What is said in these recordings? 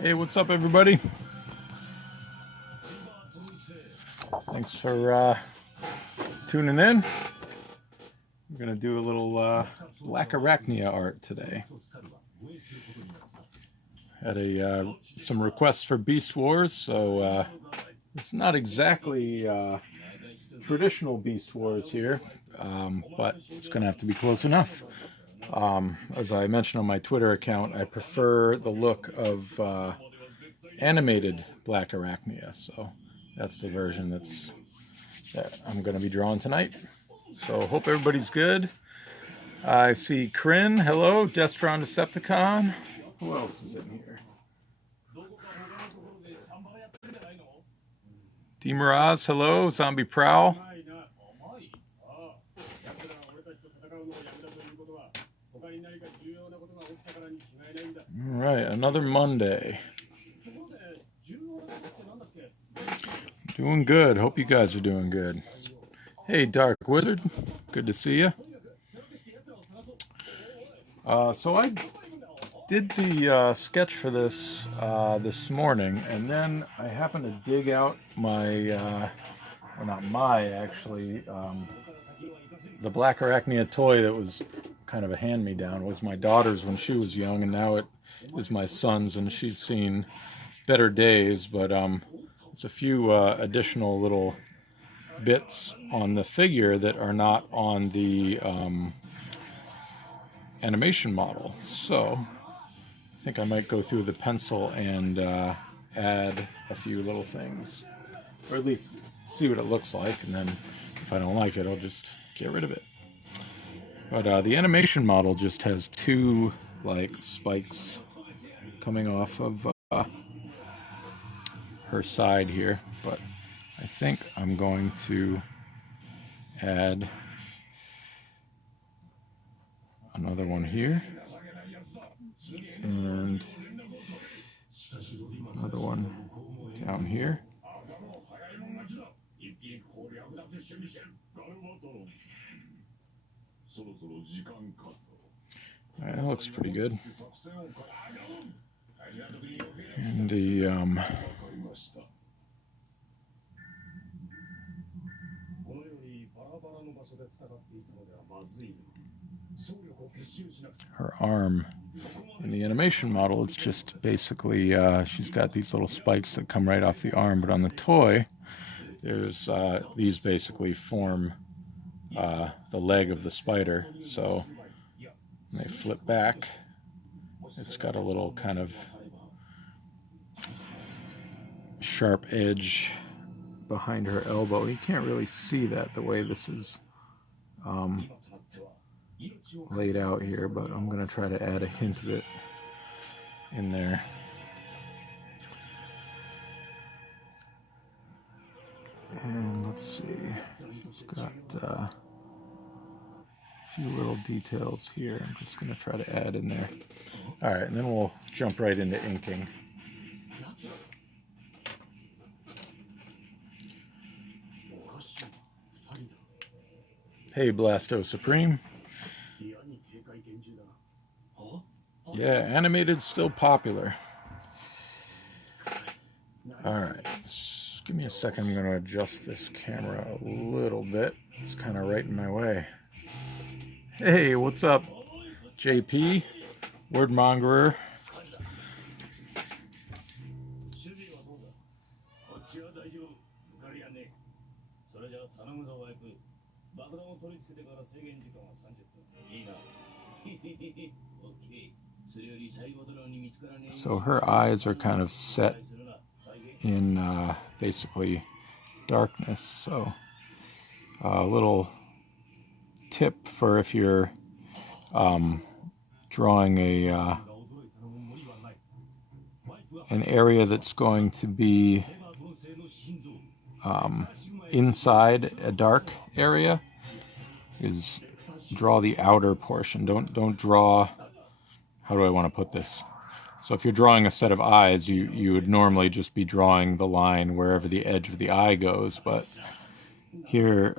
Hey, what's up, everybody? Thanks for tuning in. We're going to do a little Blackarachnia art today. Had some requests for Beast Wars, so it's not exactly traditional Beast Wars here, but it's going to have to be close enough. As I mentioned on my Twitter account, I prefer the look of animated Blackarachnia, so that's the version that I'm going to be drawing tonight. So hope everybody's good. I see Kryn, hello, Destron Decepticon. Who else is in here? D-Miraz, hello, Zombie Prowl. All right, another Monday. Doing good. Hope you guys are doing good. Hey, Dark Wizard. Good to see you. So I did the sketch for this this morning, and then I happened to dig out my, well, not my, actually, the Blackarachnia toy that was kind of a hand-me-down. It was my daughter's when she was young, and now it is my son's, and she's seen better days, but it's a few additional little bits on the figure that are not on the animation model. So I think I might go through the pencil and add a few little things, or at least see what it looks like, and then if I don't like it, I'll just get rid of it. But the animation model just has two like spikes coming off of her side here, but I think I'm going to add another one here and another one down here. That looks pretty good. And the her arm in the animation model, it's just basically she's got these little spikes that come right off the arm, but on the toy there's these basically form the leg of the spider, so when they flip back, it's got a little kind of sharp edge behind her elbow. You can't really see that the way this is laid out here, but I'm going to try to add a hint of it in there. And let's see, she's got a few little details here. I'm just going to try to add in there. All right, and then we'll jump right into inking. Hey, Blasto Supreme. Yeah, animated's still popular. Alright, give me a second. I'm going to adjust this camera a little bit. It's kind of right in my way. Hey, what's up, JP? Wordmongerer. So her eyes are kind of set in basically darkness. So a little tip for if you're drawing an area that's going to be inside a dark area is draw the outer portion. Don't draw, how do I want to put this? So if you're drawing a set of eyes, you would normally just be drawing the line wherever the edge of the eye goes, but here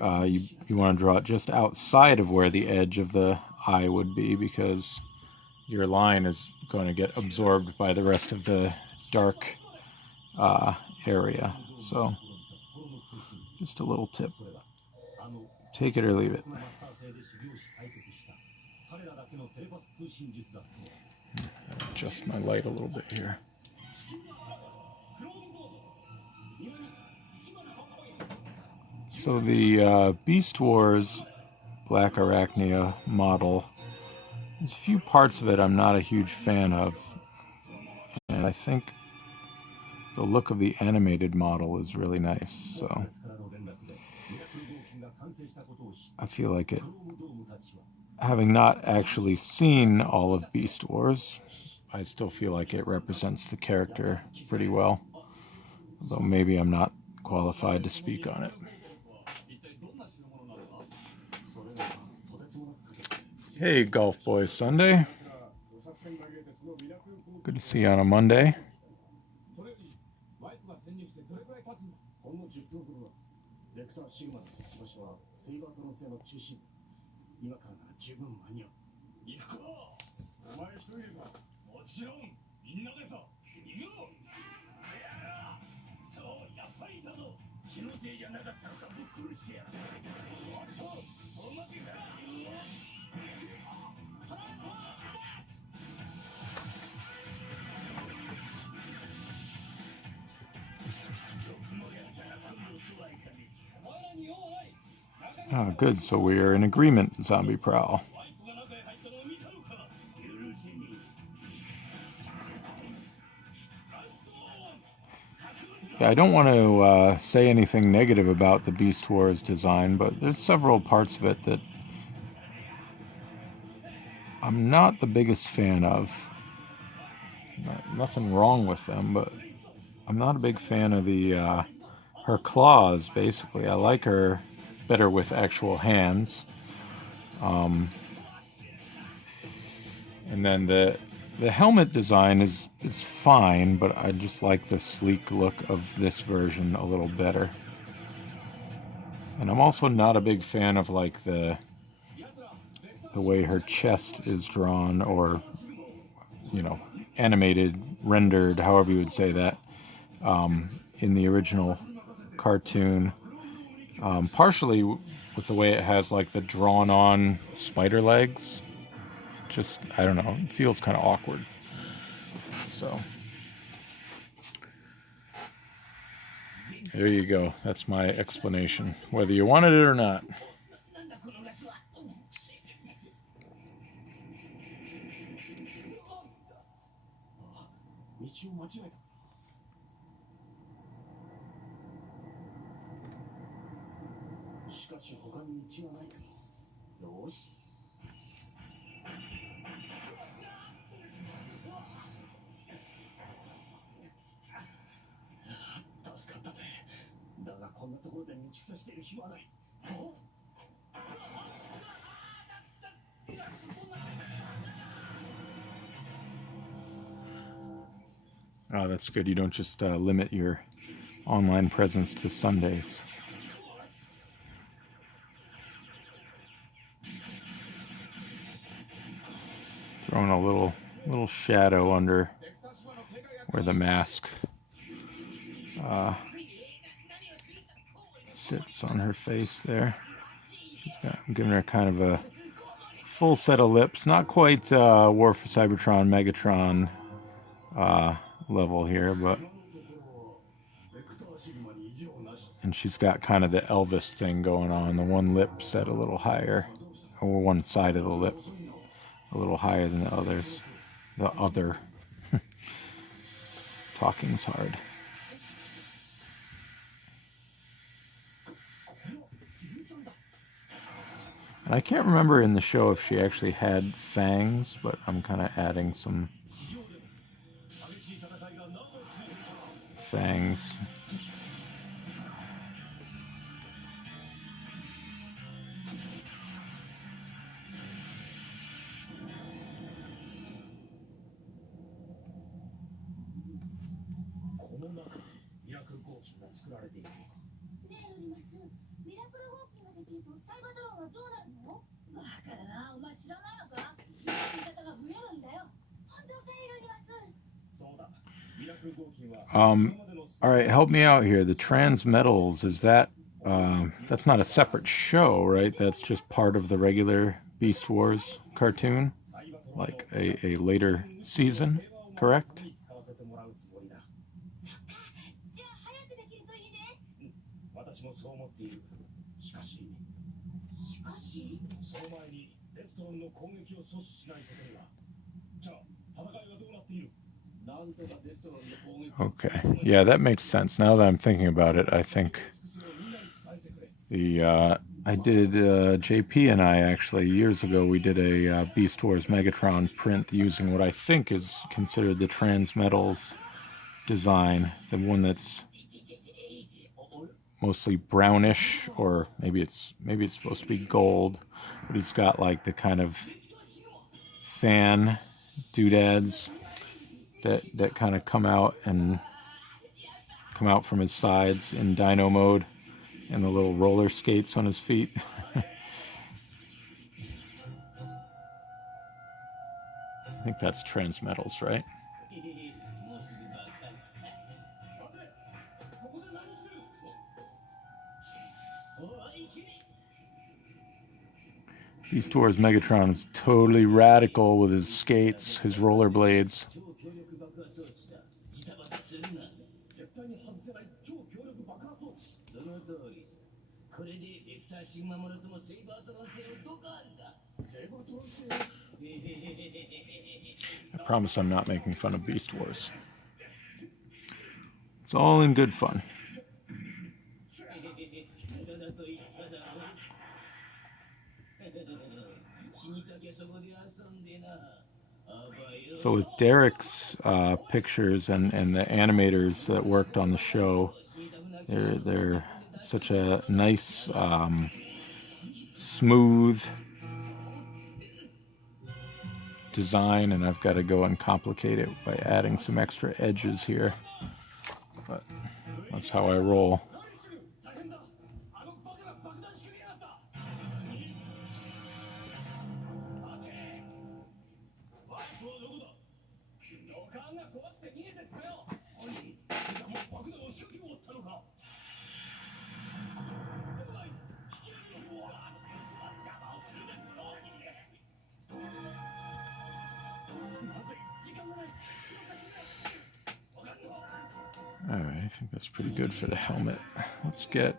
you want to draw it just outside of where the edge of the eye would be, because your line is going to get absorbed by the rest of the dark area. So just a little tip. Take it or leave it. Adjust my light a little bit here. So the Beast Wars Blackarachnia model, there's a few parts of it I'm not a huge fan of, and I think the look of the animated model is really nice, so I feel like it, having not actually seen all of Beast Wars, I still feel like it represents the character pretty well, although maybe I'm not qualified to speak on it. Hey, Golf Boys Sunday. Good to see you on a Monday. Oh, good. So we are in agreement, Zombie Prowl. Yeah, I don't want to say anything negative about the Beast Wars design, but there's several parts of it that I'm not the biggest fan of. Nothing wrong with them, but I'm not a big fan of the her claws, basically. I like her better with actual hands. And then the helmet design is fine, but I just like the sleek look of this version a little better. And I'm also not a big fan of like the way her chest is drawn, or you know, animated, rendered, however you would say that, in the original cartoon. Partially with the way it has like the drawn on spider legs. Just, I don't know, it feels kind of awkward. So there you go. That's my explanation, whether you wanted it or not. Oh, that's good. You don't just limit your online presence to Sundays. Throwing a little shadow under where the mask sits on her face there. I'm giving her kind of a full set of lips. Not quite War for Cybertron, Megatron level here, but... And she's got kind of the Elvis thing going on. The one lip set a little higher, or one side of the lip a little higher than the others. The other. Talking's hard. And I can't remember in the show if she actually had fangs, but I'm kind of adding some fangs. All right, help me out here. The Transmetals, is that that's not a separate show, right? That's just part of the regular Beast Wars cartoon, like a later season, correct? Okay, yeah, that makes sense. Now that I'm thinking about it, I think the I did JP and I actually years ago we did a Beast Wars Megatron print using what I think is considered the Transmetals design, the one that's mostly brownish, or maybe it's supposed to be gold, but he's got like the kind of fan doodads that kind of come out from his sides in dino mode, and the little roller skates on his feet. I think that's Transmetals, right? Beast Wars Megatron is totally radical with his skates, his rollerblades. I promise I'm not making fun of Beast Wars. It's all in good fun. So with Derek's pictures and the animators that worked on the show, they're such a nice, smooth design, and I've got to go and complicate it by adding some extra edges here. But that's how I roll. All right, I think that's pretty good for the helmet.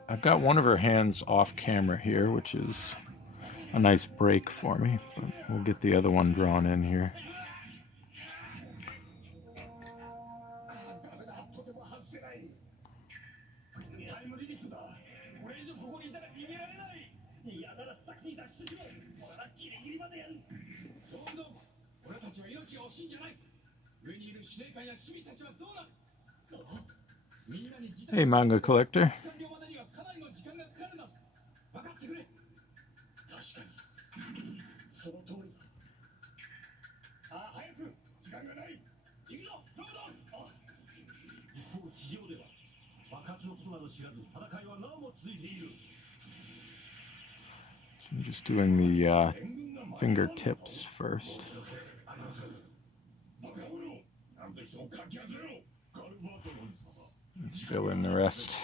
I've got one of her hands off camera here, which is a nice break for me, but we'll get the other one drawn in here. Hey, manga collector. So I'm just doing the fingertips first. Let's fill in the rest.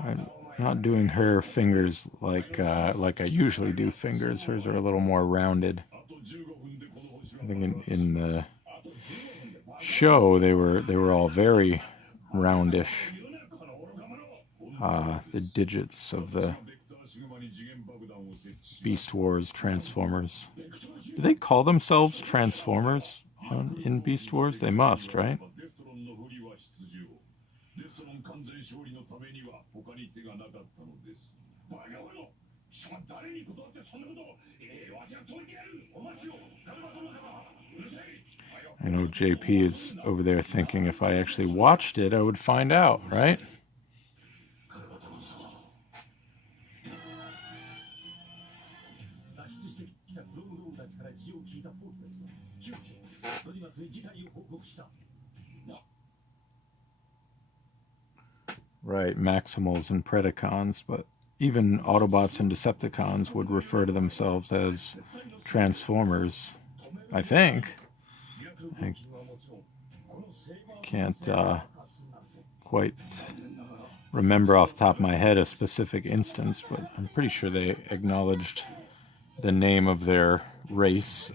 I'm not doing her fingers like I usually do fingers. Hers are a little more rounded. I think in the show they were all very roundish. The digits of the Beast Wars Transformers. Do they call themselves Transformers in Beast Wars? They must, right? I know JP is over there thinking if I actually watched it, I would find out, right? Right, Maximals and Predacons, but even Autobots and Decepticons would refer to themselves as Transformers, I think. Can't quite remember off the top of my head a specific instance, but I'm pretty sure they acknowledged the name of their race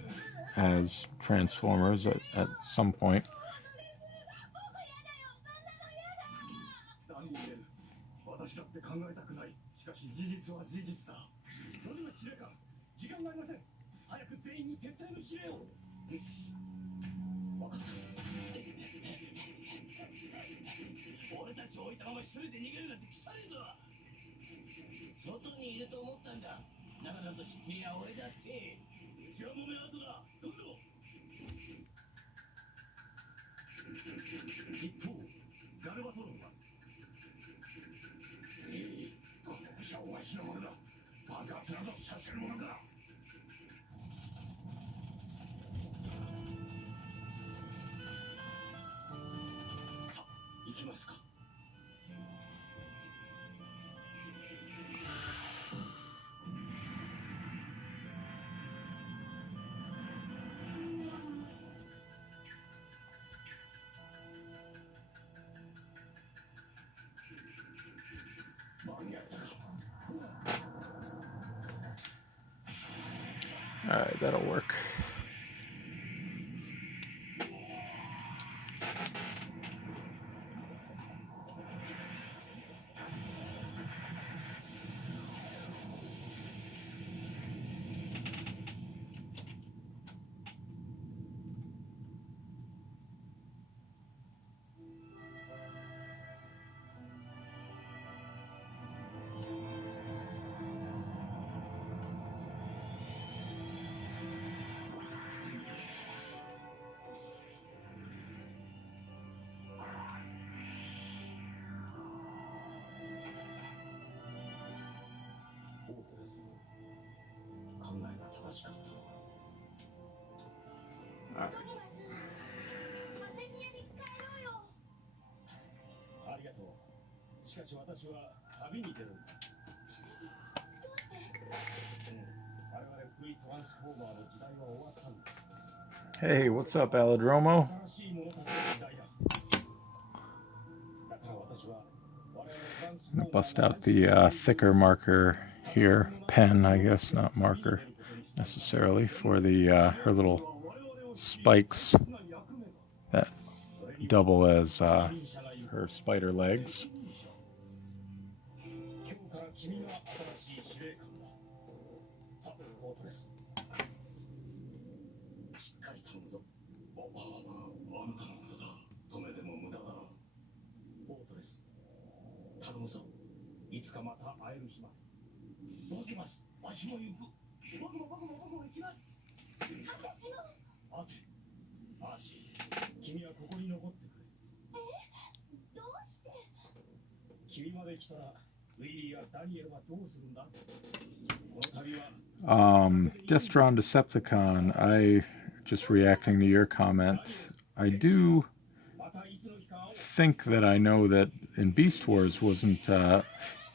as Transformers at some point. All right, that'll work. Hey, what's up, Aladromo? I'm gonna bust out the thicker marker here, pen, I guess, not marker necessarily, for the her little spikes that double as her spider legs. Destron Decepticon, I just reacting to your comment. I do think that I know that in Beast Wars wasn't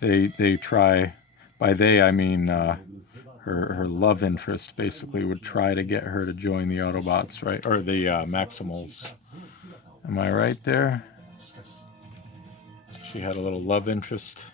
they try, by they I mean her love interest basically would try to get her to join the Autobots, right? Or the Maximals. Am I right there? She had a little love interest.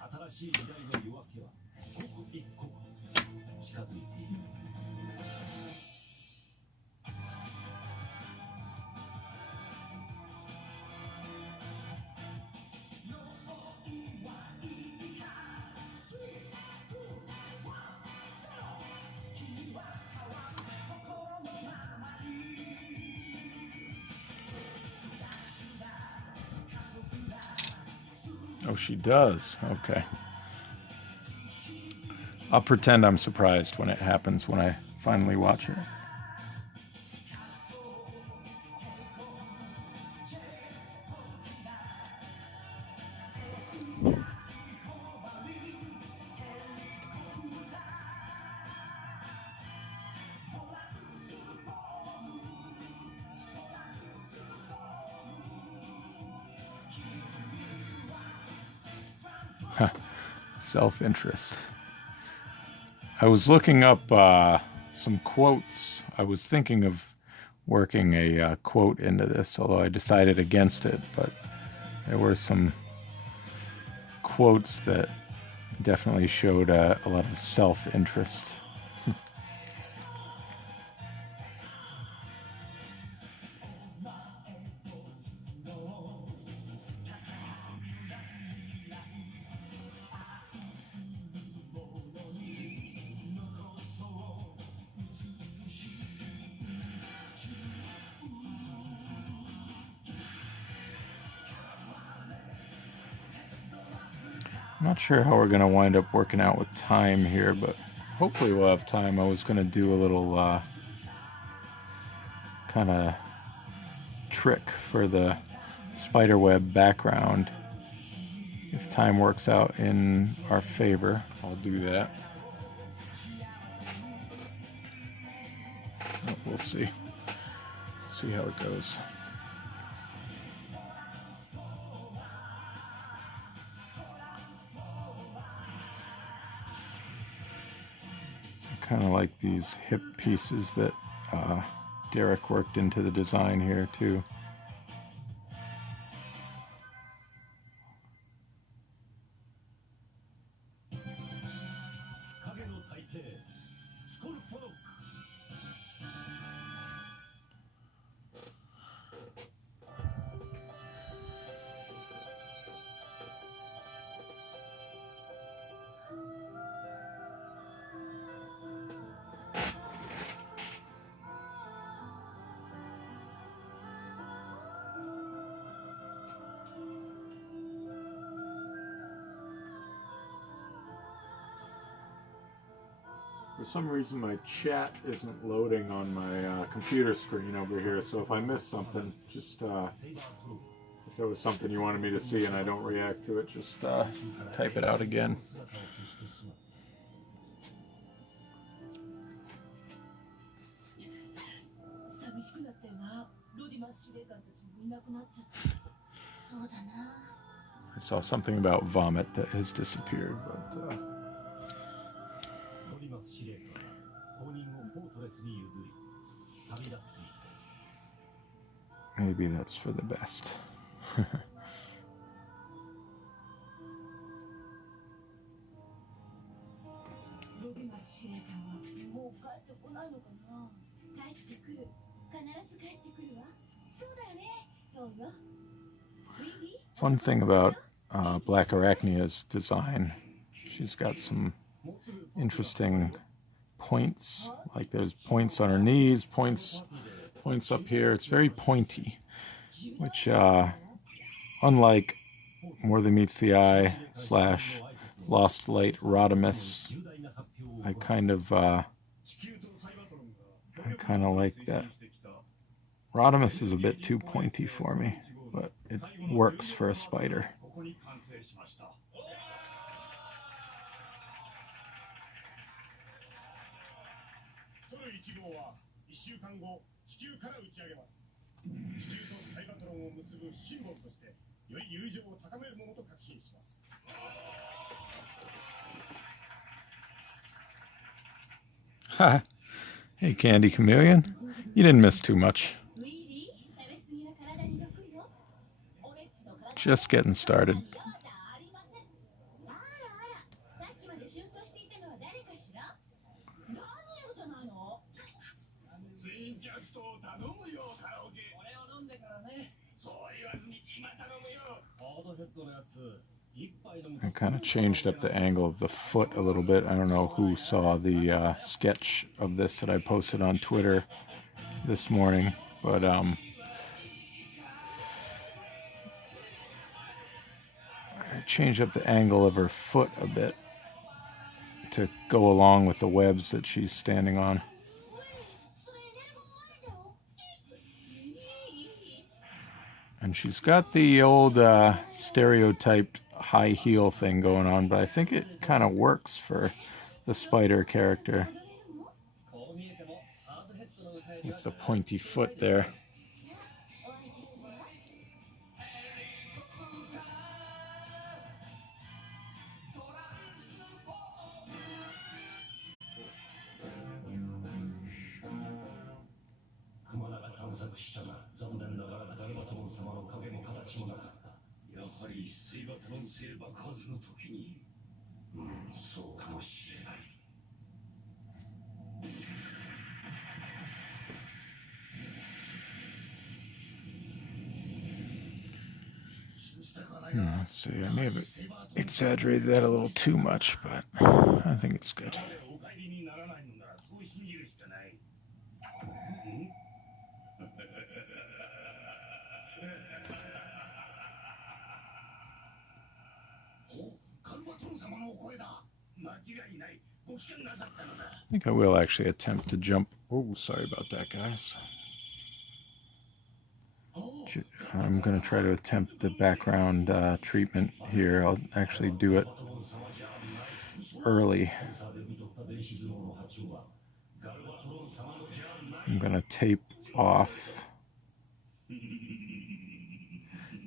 Oh, she does. Okay. I'll pretend I'm surprised when it happens when I finally watch it. Self-interest. I was looking up some quotes. I was thinking of working a quote into this, although I decided against it, but there were some quotes that definitely showed a lot of self-interest. I'm not sure how we're going to wind up working out with time here, but hopefully we'll have time. I was going to do a little kind of trick for the spiderweb background. If time works out in our favor, I'll do that. But we'll see. See how it goes. I kind of like these hip pieces that Derek worked into the design here too. For some reason my chat isn't loading on my computer screen over here, so if I miss something, just if there was something you wanted me to see and I don't react to it, just type it out again. I saw something about vomit that has disappeared, but maybe that's for the best. Fun thing about Blackarachnia's design, she's got some interesting points, like there's points on her knees, points up here. It's very pointy, which unlike More Than Meets the Eye / Lost Light Rodimus, I kind of like that. Rodimus is a bit too pointy for me, but it works for a spider. Ha! Hey, Candy Chameleon. You didn't miss too much. Just getting started. I kind of changed up the angle of the foot a little bit. I don't know who saw the sketch of this that I posted on Twitter this morning, but I changed up the angle of her foot a bit to go along with the webs that she's standing on. And she's got the old stereotyped high heel thing going on, but I think it kind of works for the spider character with the pointy foot there. Let's see, I may have exaggerated that a little too much, but I think it's good. I think I will actually attempt to jump. Oh, sorry about that, guys. I'm going to try to attempt the background treatment here. I'll actually do it early. I'm going to tape off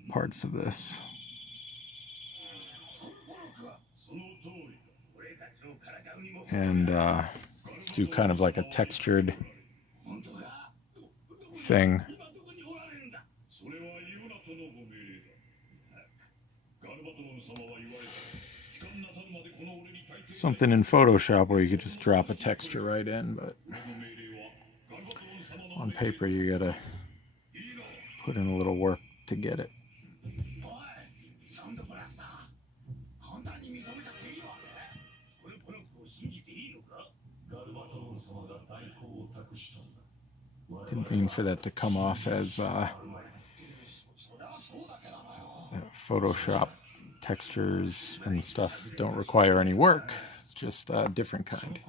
parts of this and do kind of like a textured thing. Something in Photoshop where you could just drop a texture right in, but on paper you gotta put in a little work to get it. Didn't mean for that to come off as Photoshop textures and stuff don't require any work. It's just a different kind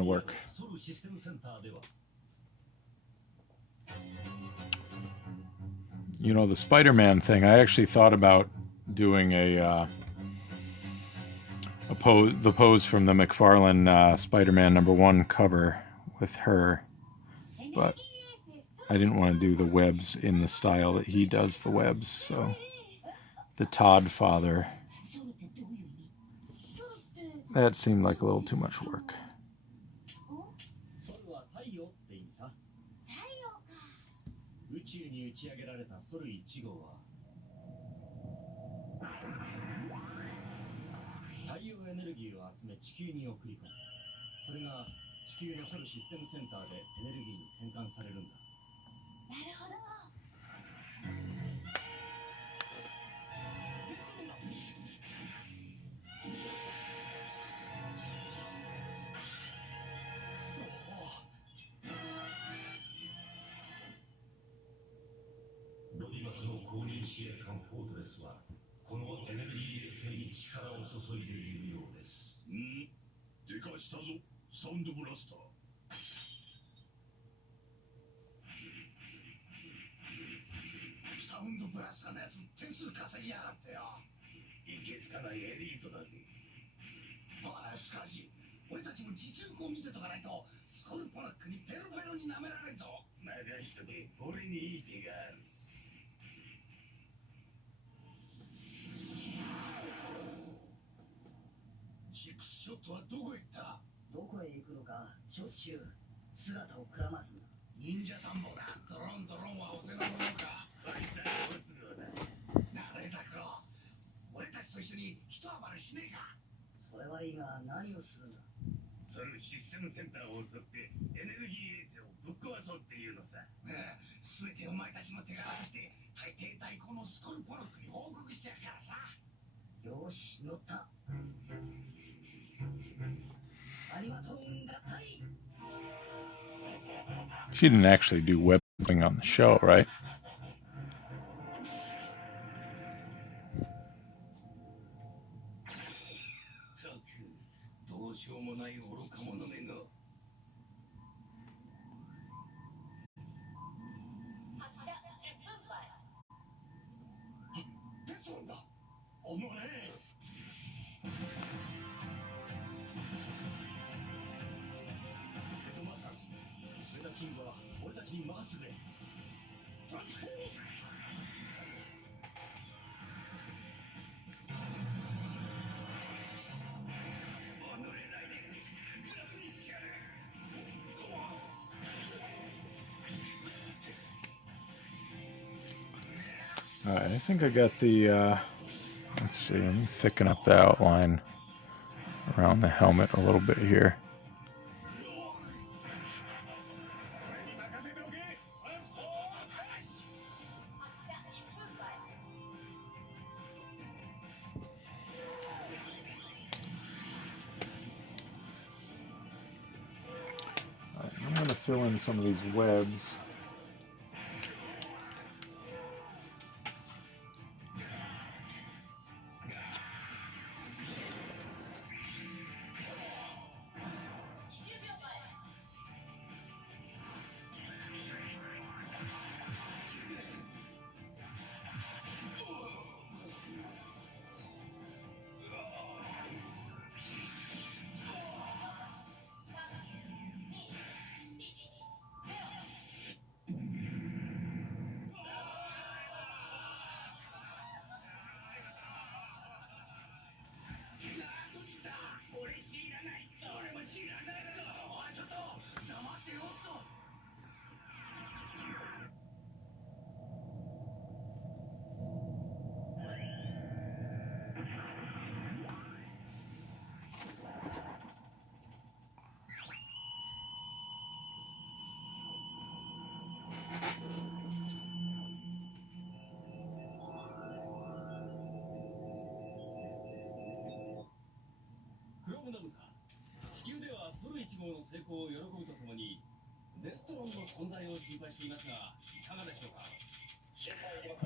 of work. You know, the Spider-Man thing, I actually thought about doing the pose from the McFarlane Spider-Man #1 cover with her, but I didn't want to do the webs in the style that he does the webs, so the Todd father, that seemed like a little too much work. She didn't actually do webbing on the show, right? All right, I think I got the Let's see, let me thicken up the outline around the helmet a little bit here. I'm going to fill in some of these webs.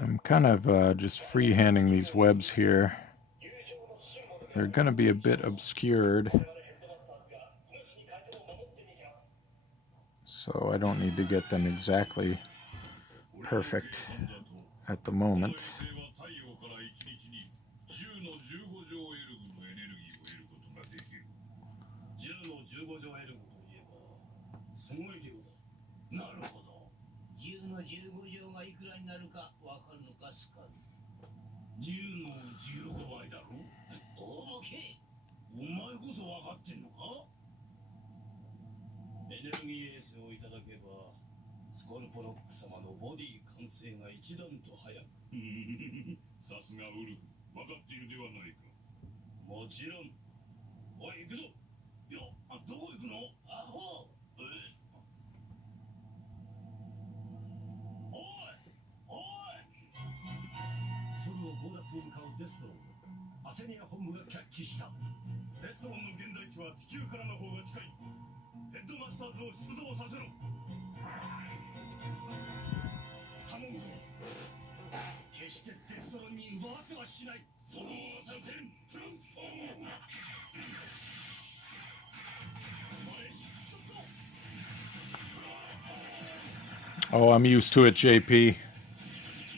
I'm kind of just freehanding these webs here. They're going to be a bit obscured, so I don't need to get them exactly perfect at the moment. Oh, I'm used to it, JP.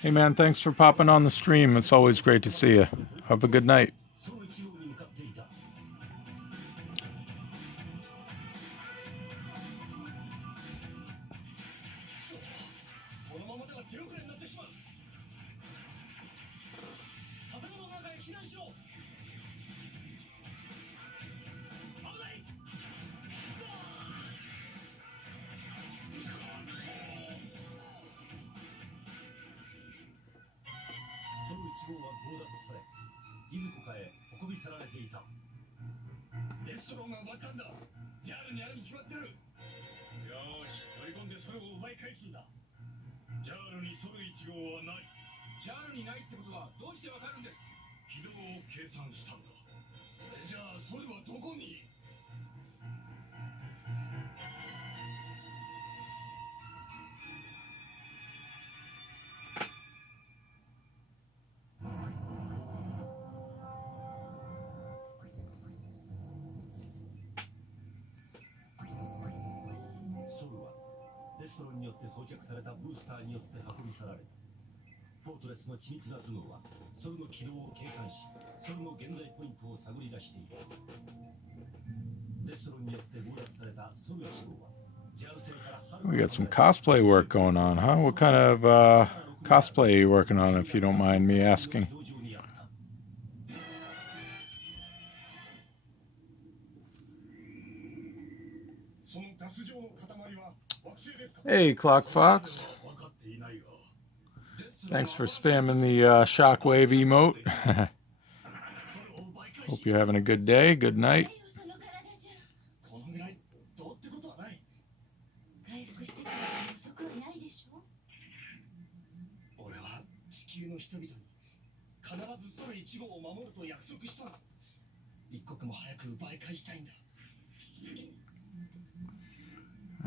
Hey man, thanks for popping on the stream. It's always great to see you. Have a good night. We got some cosplay work going on, huh? What kind of cosplay are you working on, if you don't mind me asking? Hey, Clock Fox. Thanks for spamming the shockwave emote. Hope you're having a good day, good night.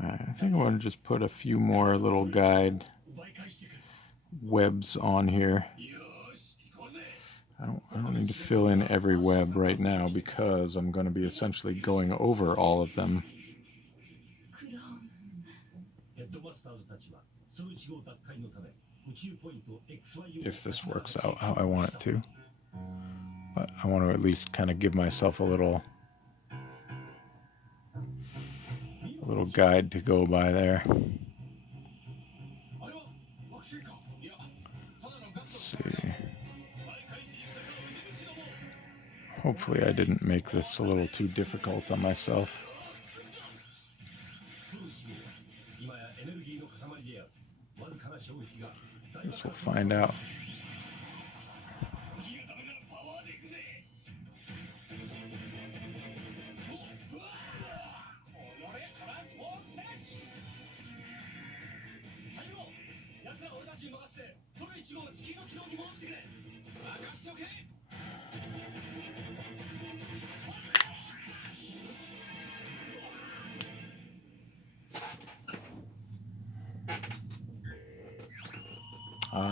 I think I want to just put a few more little guide webs on here. I don't need to fill in every web right now because I'm going to be essentially going over all of them. If this works out how I want it to. But I want to at least kind of give myself a little guide to go by there. Let's see. Hopefully I didn't make this a little too difficult on myself. Guess we'll find out.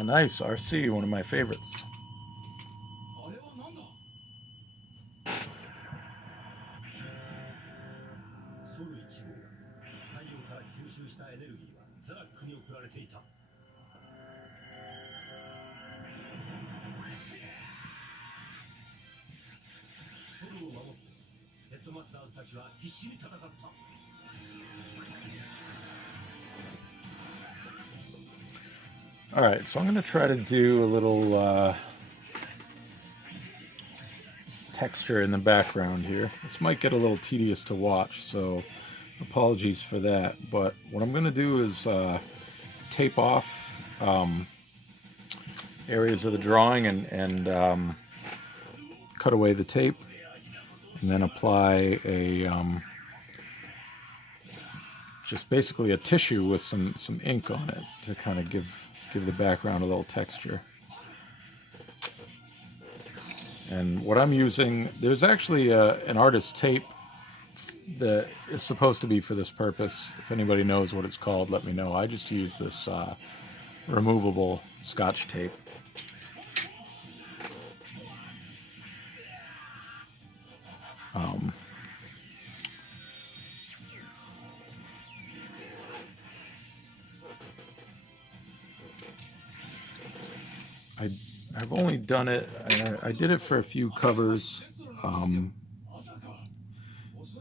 Nice, RC, one of my favorites. Alright, so I'm going to try to do a little texture in the background here. This might get a little tedious to watch, so apologies for that. But what I'm going to do is tape off areas of the drawing and cut away the tape, and then apply a just basically a tissue with some ink on it to kind of give the background a little texture. And what I'm using, there's actually an artist tape that is supposed to be for this purpose. If anybody knows what it's called, let me know. I just use this removable Scotch tape. I've only done it, I did it for a few covers.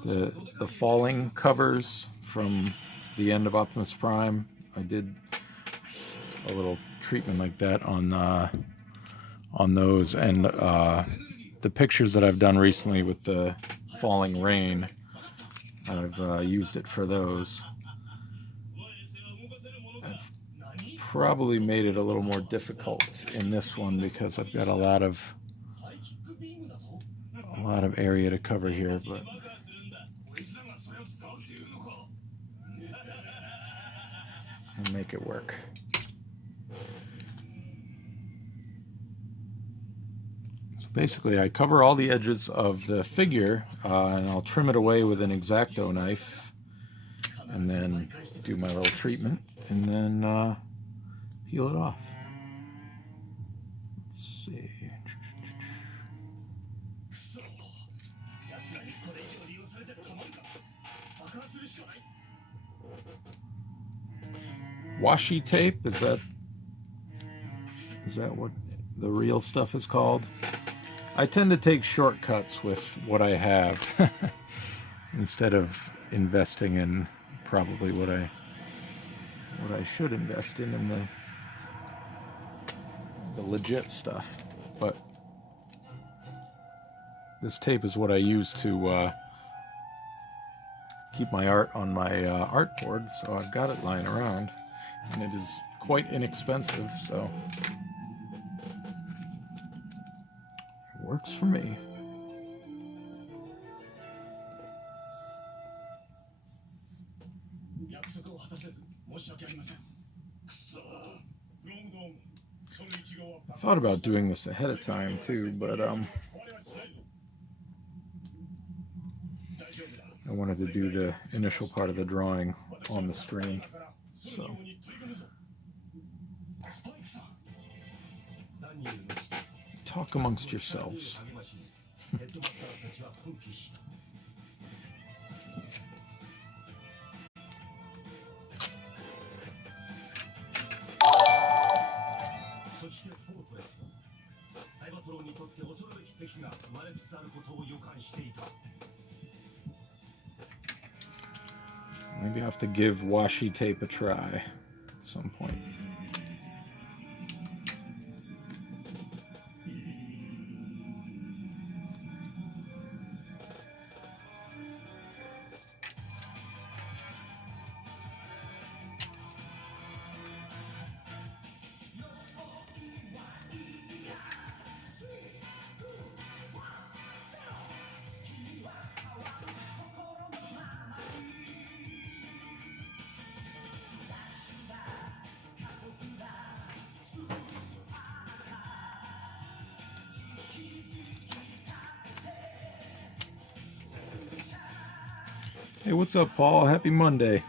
The falling covers from the end of Optimus Prime, I did a little treatment like that on those, and the pictures that I've done recently with the falling rain, I've used it for those. I've probably made it a little more difficult in this one because I've got a lot of area to cover here, but I'll make it work. So basically I cover all the edges of the figure and I'll trim it away with an X-Acto knife and then do my little treatment and then peel it off. Let's see. Washi tape, is that what the real stuff is called? I tend to take shortcuts with what I have instead of investing in probably what I should invest in the legit stuff. But this tape is what I use to keep my art on my artboard, so I've got it lying around, and it is quite inexpensive, so it works for me. thought about doing this ahead of time too, but I wanted to do the initial part of the drawing on the stream. So talk amongst yourselves. Maybe I have to give washi tape a try at some point. Hey, what's up, Paul? Happy Monday.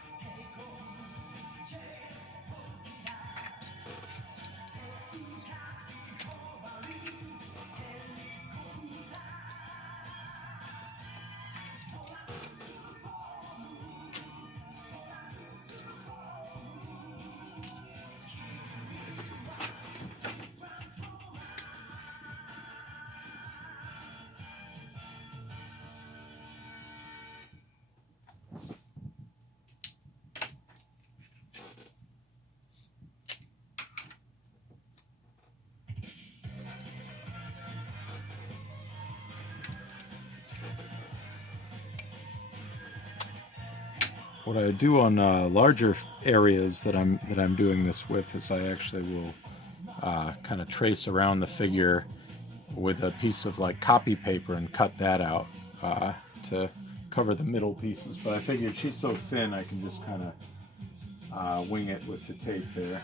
What I do on larger areas that I'm doing this with is I actually will kind of trace around the figure with a piece of like copy paper and cut that out to cover the middle pieces. But I figured she's so thin I can just kind of wing it with the tape there.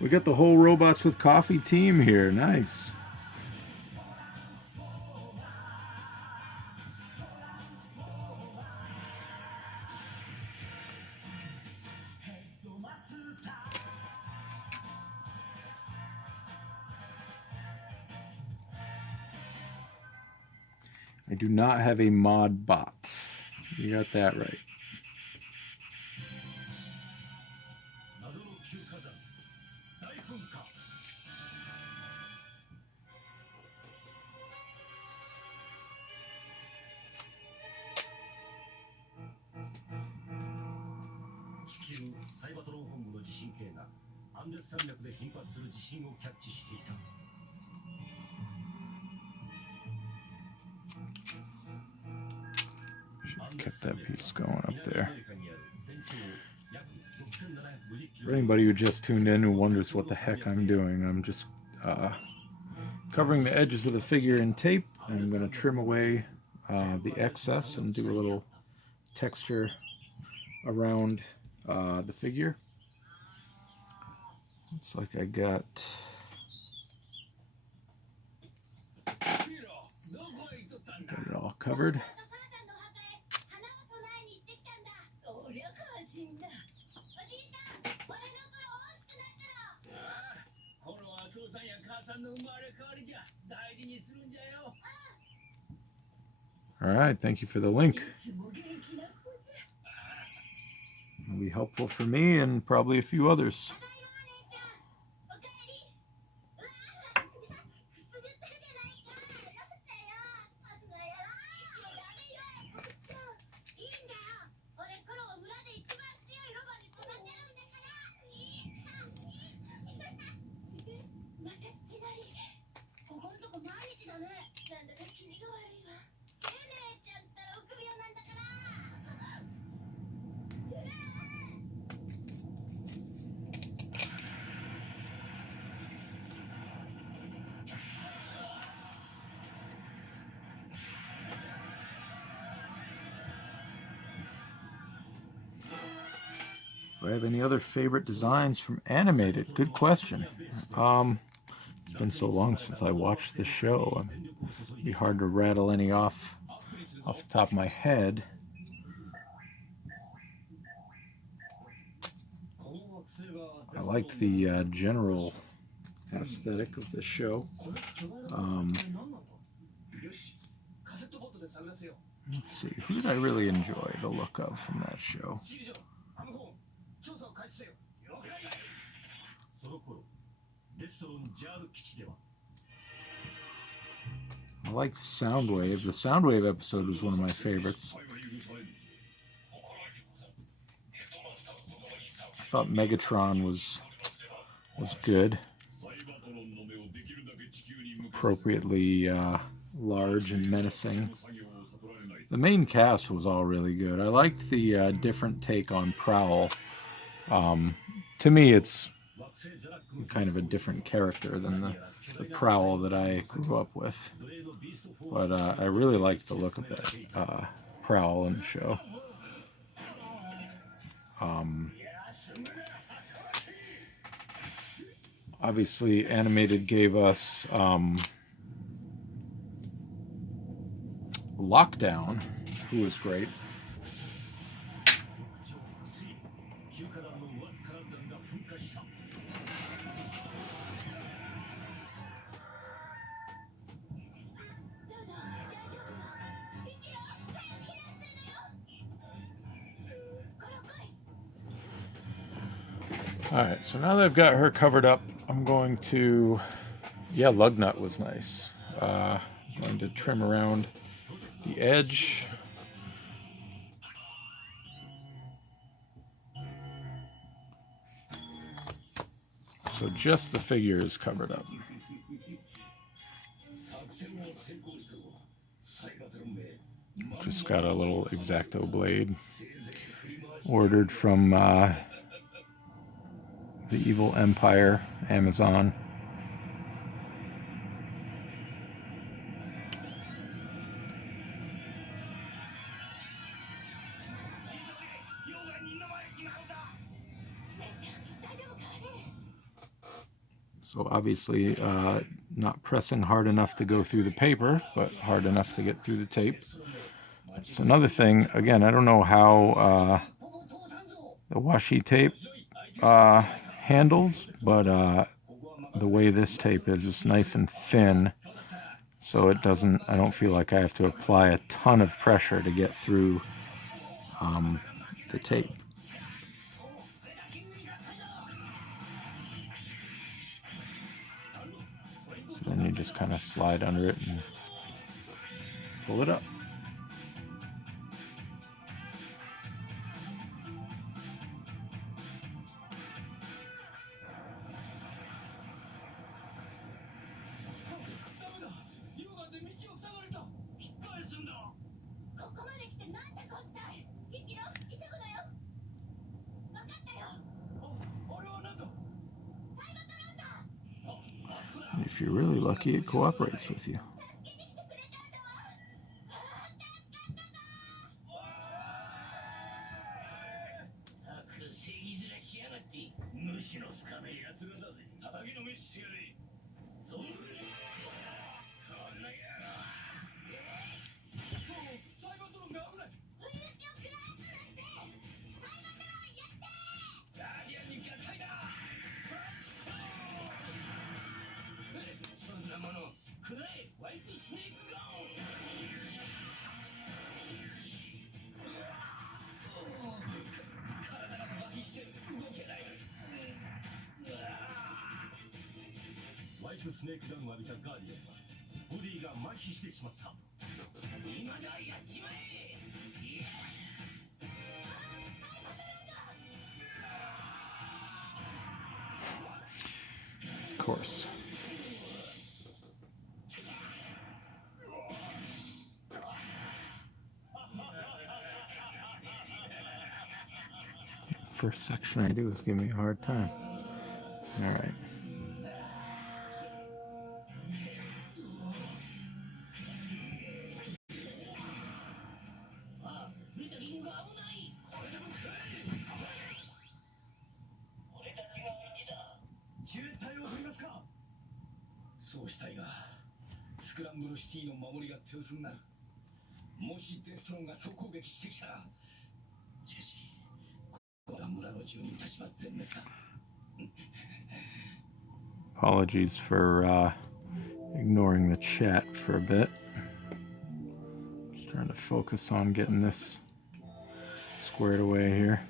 We got the whole Robots with Coffee team here. Nice. I do not have a mod bot. You got that right. Should've kept that piece going up there. For anybody who just tuned in who wonders what the heck I'm doing, I'm just covering the edges of the figure in tape, and I'm going to trim away the excess and do a little texture around the figure. Looks like I got it all covered. All right, thank you for the link. It'll be helpful for me and probably a few others. Do I have any other favorite designs from animated? Good question. It's been so long since I watched the show. It'd be hard to rattle any off the top of my head. I liked the general aesthetic of the show. Let's see, who did I really enjoy the look of from that show? I like Soundwave. The Soundwave episode was one of my favorites. I thought Megatron was good. Appropriately large and menacing. The main cast was all really good. I liked the different take on Prowl. To me, it's kind of a different character than the Prowl that I grew up with. But I really liked the look of that Prowl in the show. Obviously, animated gave us Lockdown, who was great. Alright, so now that I've got her covered up, I'm going to, Lugnut was nice. I'm going to trim around the edge. So just the figure is covered up. Just got a little X-Acto blade ordered from the Evil Empire, Amazon. So obviously not pressing hard enough to go through the paper, but hard enough to get through the tape. It's another thing, again, I don't know how the washi tape handles, but the way this tape is, it's nice and thin, so it doesn't, I don't feel like I have to apply a ton of pressure to get through the tape. So then you just kind of slide under it and pull it up. If you're really lucky, it cooperates with you. Of course. First section I do is give me a hard time. All right. したいが、スクランブルシティの守りが手薄になる。もしデストロンが総攻撃してきたら、しかし、ここは村の住人たちは全滅だ。Apologies for ignoring the chat for a bit. Just trying to focus on getting this squared away here.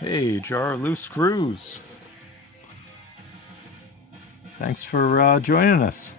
Hey, Jar of Loose Screws. Thanks for joining us.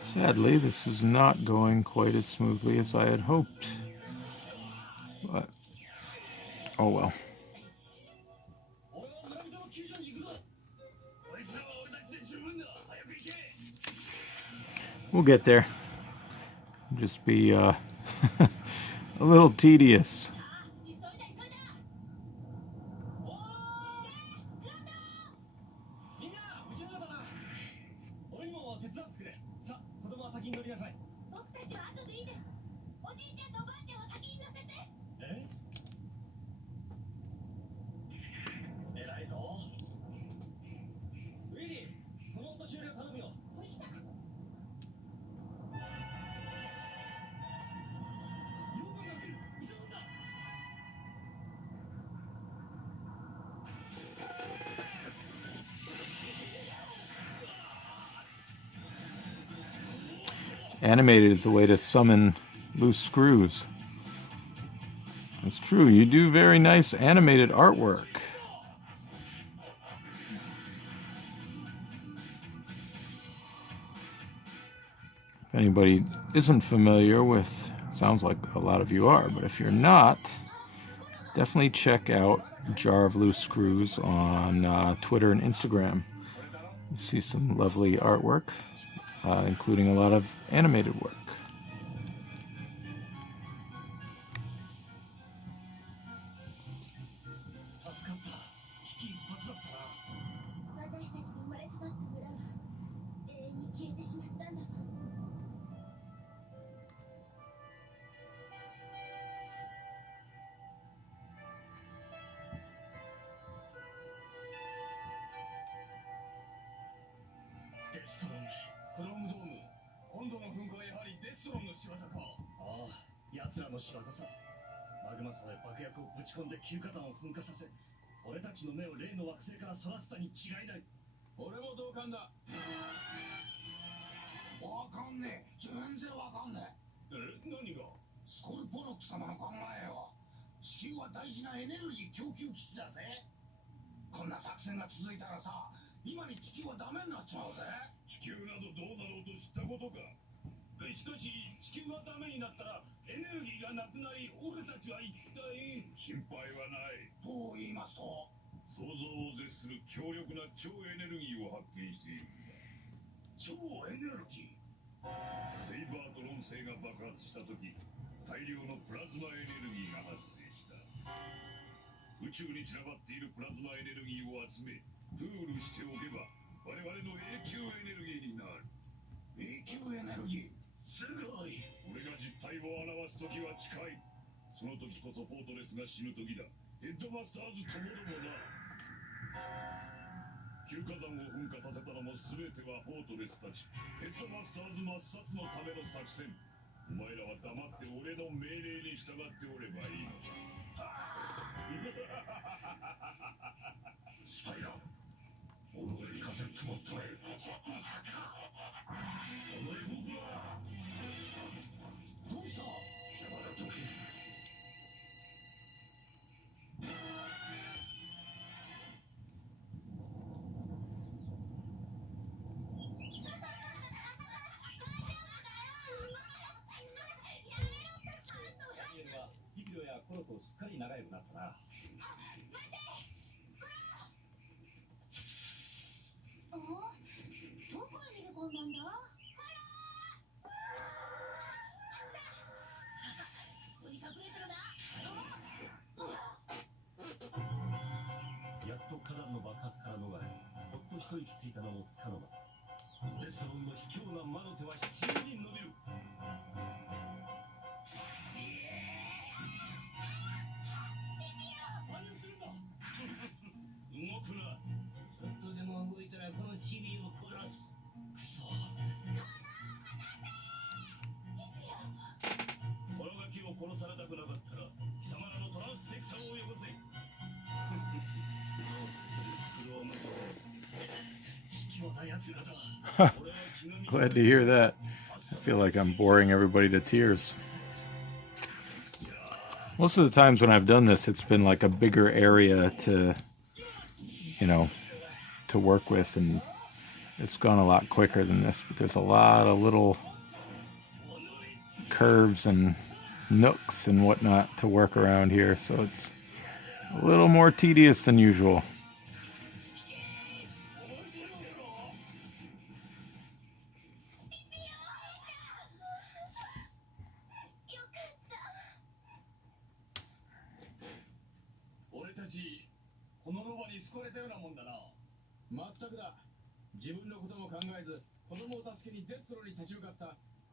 Sadly, this is not going quite as smoothly as I had hoped, but oh well. We'll get there. Just be a little tedious. りなさい。僕たちは後でいいです。おじいちゃんとおばあちゃんを先に乗せて。偉いぞ。ウィリー、このお年寄りを頼むよ。これ来た。用軍が来る。急ぐんだ。Animated is the way to summon loose screws. That's true. You do very nice animated artwork. If anybody isn't familiar with, sounds like a lot of you are, but if you're not, definitely check out Jar of Loose Screws on Twitter and Instagram. You see some lovely artwork, including a lot of animated work. 助かった。危機一髪だったな。私たちの生まれ育った村は永遠に消えてしまったんだわ。デストロン、クロームドーム。今度の噴火はやはりデストロンの仕業か。ああ、奴らの仕業さ。マグマ層へ爆薬をぶち込んで旧火山を噴火させ、俺たちの目を例の惑星からそらせたに違いない。俺も同感だ。わかんねえ。全然わかんねえ。何が？スコルポノック様の考えよ。地球は大事なエネルギー供給基地だぜ。こんな作戦が続いたらさ、今に地球はダメになっちまうぜ。地球などどうなろうと知ったことか。しかし地球がダメになったらエネルギーがなくなり、俺たちは一体。心配はない。と言いますと、想像を絶する強力な超エネルギーを発見しているんだ。超エネルギセイバードロン星が爆発した時、大量のプラズマエネルギーが発生した。宇宙に散らばっているプラズマエネルギーを集めプールしておけば我々の永久エネルギーになる。ー、永久エネルギー。すごい。俺が実体を表す時は近い。その時こそフォートレスが死ぬ時だ。ヘッドマスターズともどもだ。旧火山を噴火させたのも全てはフォートレスたち、ヘッドマスターズ抹殺のための作戦。お前らは黙って俺の命令に従っておればいいのだ。スパイダー、俺にカセット持っとれ。まさかお前動くな。どうした？邪魔だとけ。ヒビロやコロとすっかり仲良くなったな。どこへ逃げ込んだんだ？ここに隠れてるな。やっと火山の爆発から逃れ、ほっと一息ついたのもつかの間。デストロンの卑怯な魔の手は必要に伸びる。何をするんだ。動くな。ちょっとでも動いたらこのチビを殺す。くそ。このガキを殺されたくなかったら貴様らのトランステクサをよこせ。卑怯な奴らだ。俺は気が見 Glad to hear that. I feel like I'm boring everybody to tears. Most of the times when I've done this, it's been like a bigger area to, to work with, and it's gone a lot quicker than this. But there's a lot of little curves and nooks and whatnot to work around here, so it's a little more tedious than usual.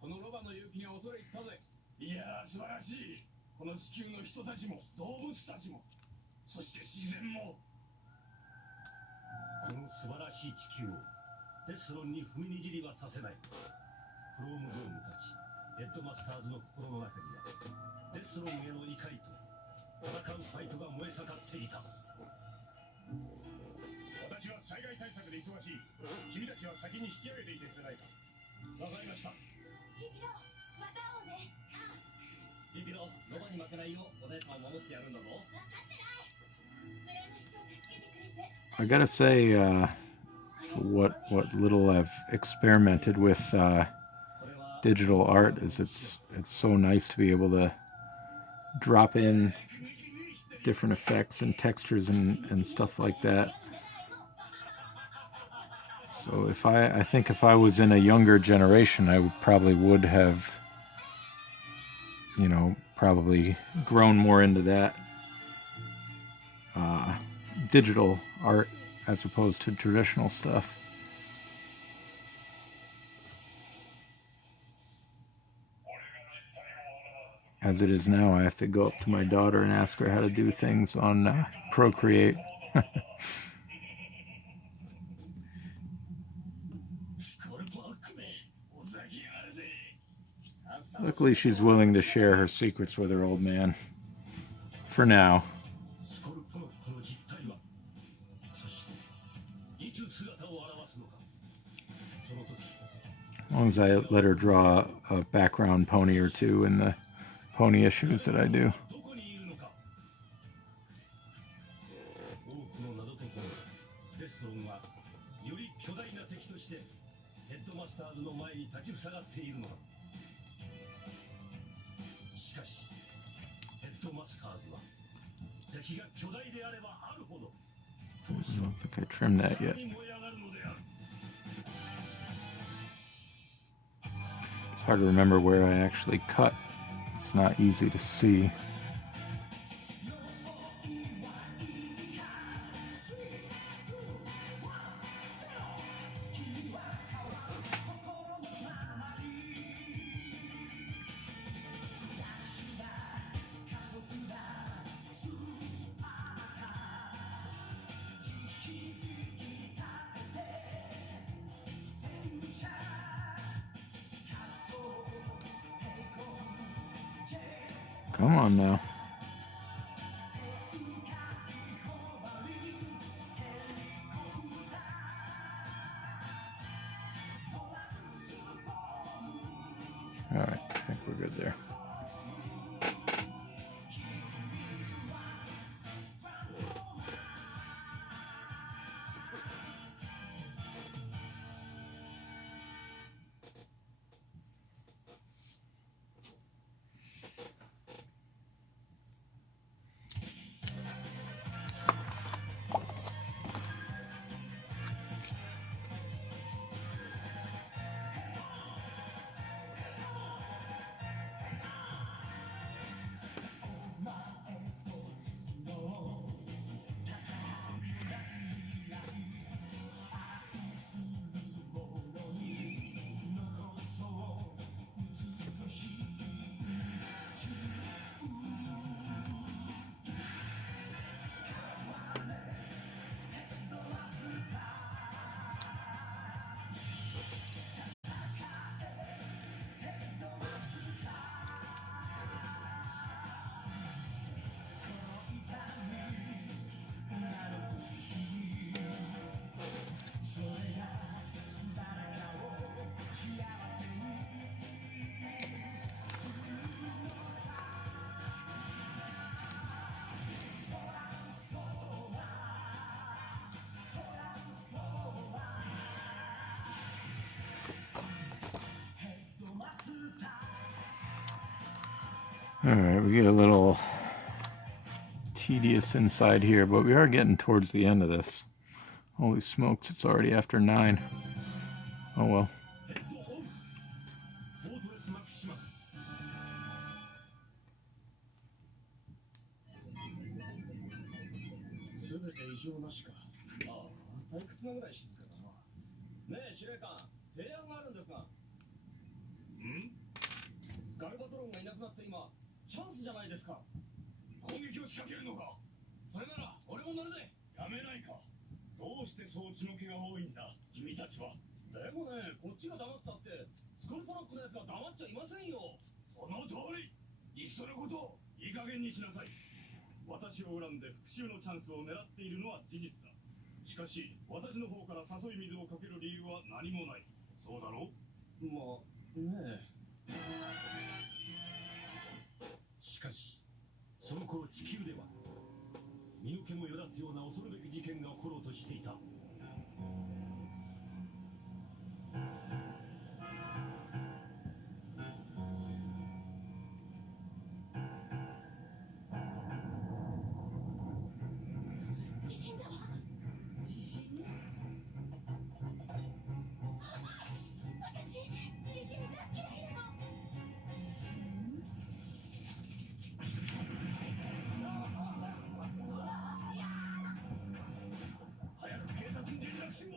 このロバの勇気が恐れ入ったぜ。いやー、素晴らしい。この地球の人たちも動物たちも、そして自然も。この素晴らしい地球をデスロンに踏みにじりはさせない。フロームドームたちヘッドマスターズの心の中にはデスロンへの怒りと戦うファイトが燃え盛っていた。私は災害対策で忙しい。君たちは先に引き上げていてくれないか。わかりました。ビビロまた会おうぜ。ビビロ、ロバに負けないようお姉さんを守ってやるんだぞ。分かってない。村の人を助けてくれて I gotta say, what little I've experimented with digital art is it's so nice to be able to drop in different effects and textures and stuff like that. So I think if I was in a younger generation, I would have, probably grown more into that digital art as opposed to traditional stuff. As it is now, I have to go up to my daughter and ask her how to do things on Procreate. Luckily, she's willing to share her secrets with her old man. For now. スコルポノックの実態は、そしていつ姿を現すのか。その時 As long as I let her draw a background pony or two in the pony issues that I do. どこにいるのか。多くの謎とともにデストロンはより巨大な敵としてヘッドマスターズの前に立ちふさがっているのだ。しかしヘッドマスターズは敵が巨大であればあるほど I don't think I trimmed that yet. 燃え上がるのである。 It's hard to remember where I actually cut. It's not easy to see. Come on now. All right, I think we're good there. All right, we get a little tedious inside here, but we are getting towards the end of this. Holy smokes, it's already after 9. Oh well. フォートレスマックします。すべて異常なしか。ああ、退屈なぐらい静かだな。ねえ、司令官、提案があるんですが。んって今チャンスじゃないですか。攻撃を仕掛けるのか。それなら俺も乗るぜ。やめないか。どうしてそう血の気が多いんだ君たちは。でもね、こっちが黙ったってスコルパラックのやつが黙っちゃいませんよ。その通り。いっそのこといい加減にしなさい。私を恨んで復讐のチャンスを狙っているのは事実だ。しかし私の方から誘い水をかける理由は何もない。そうだろう。まあねえ。しかしその頃地球では身の毛もよだつような恐るべき事件が起ころうとしていた。地震だわ。地震？私、地震が嫌いなの。早く警察に連絡しろ。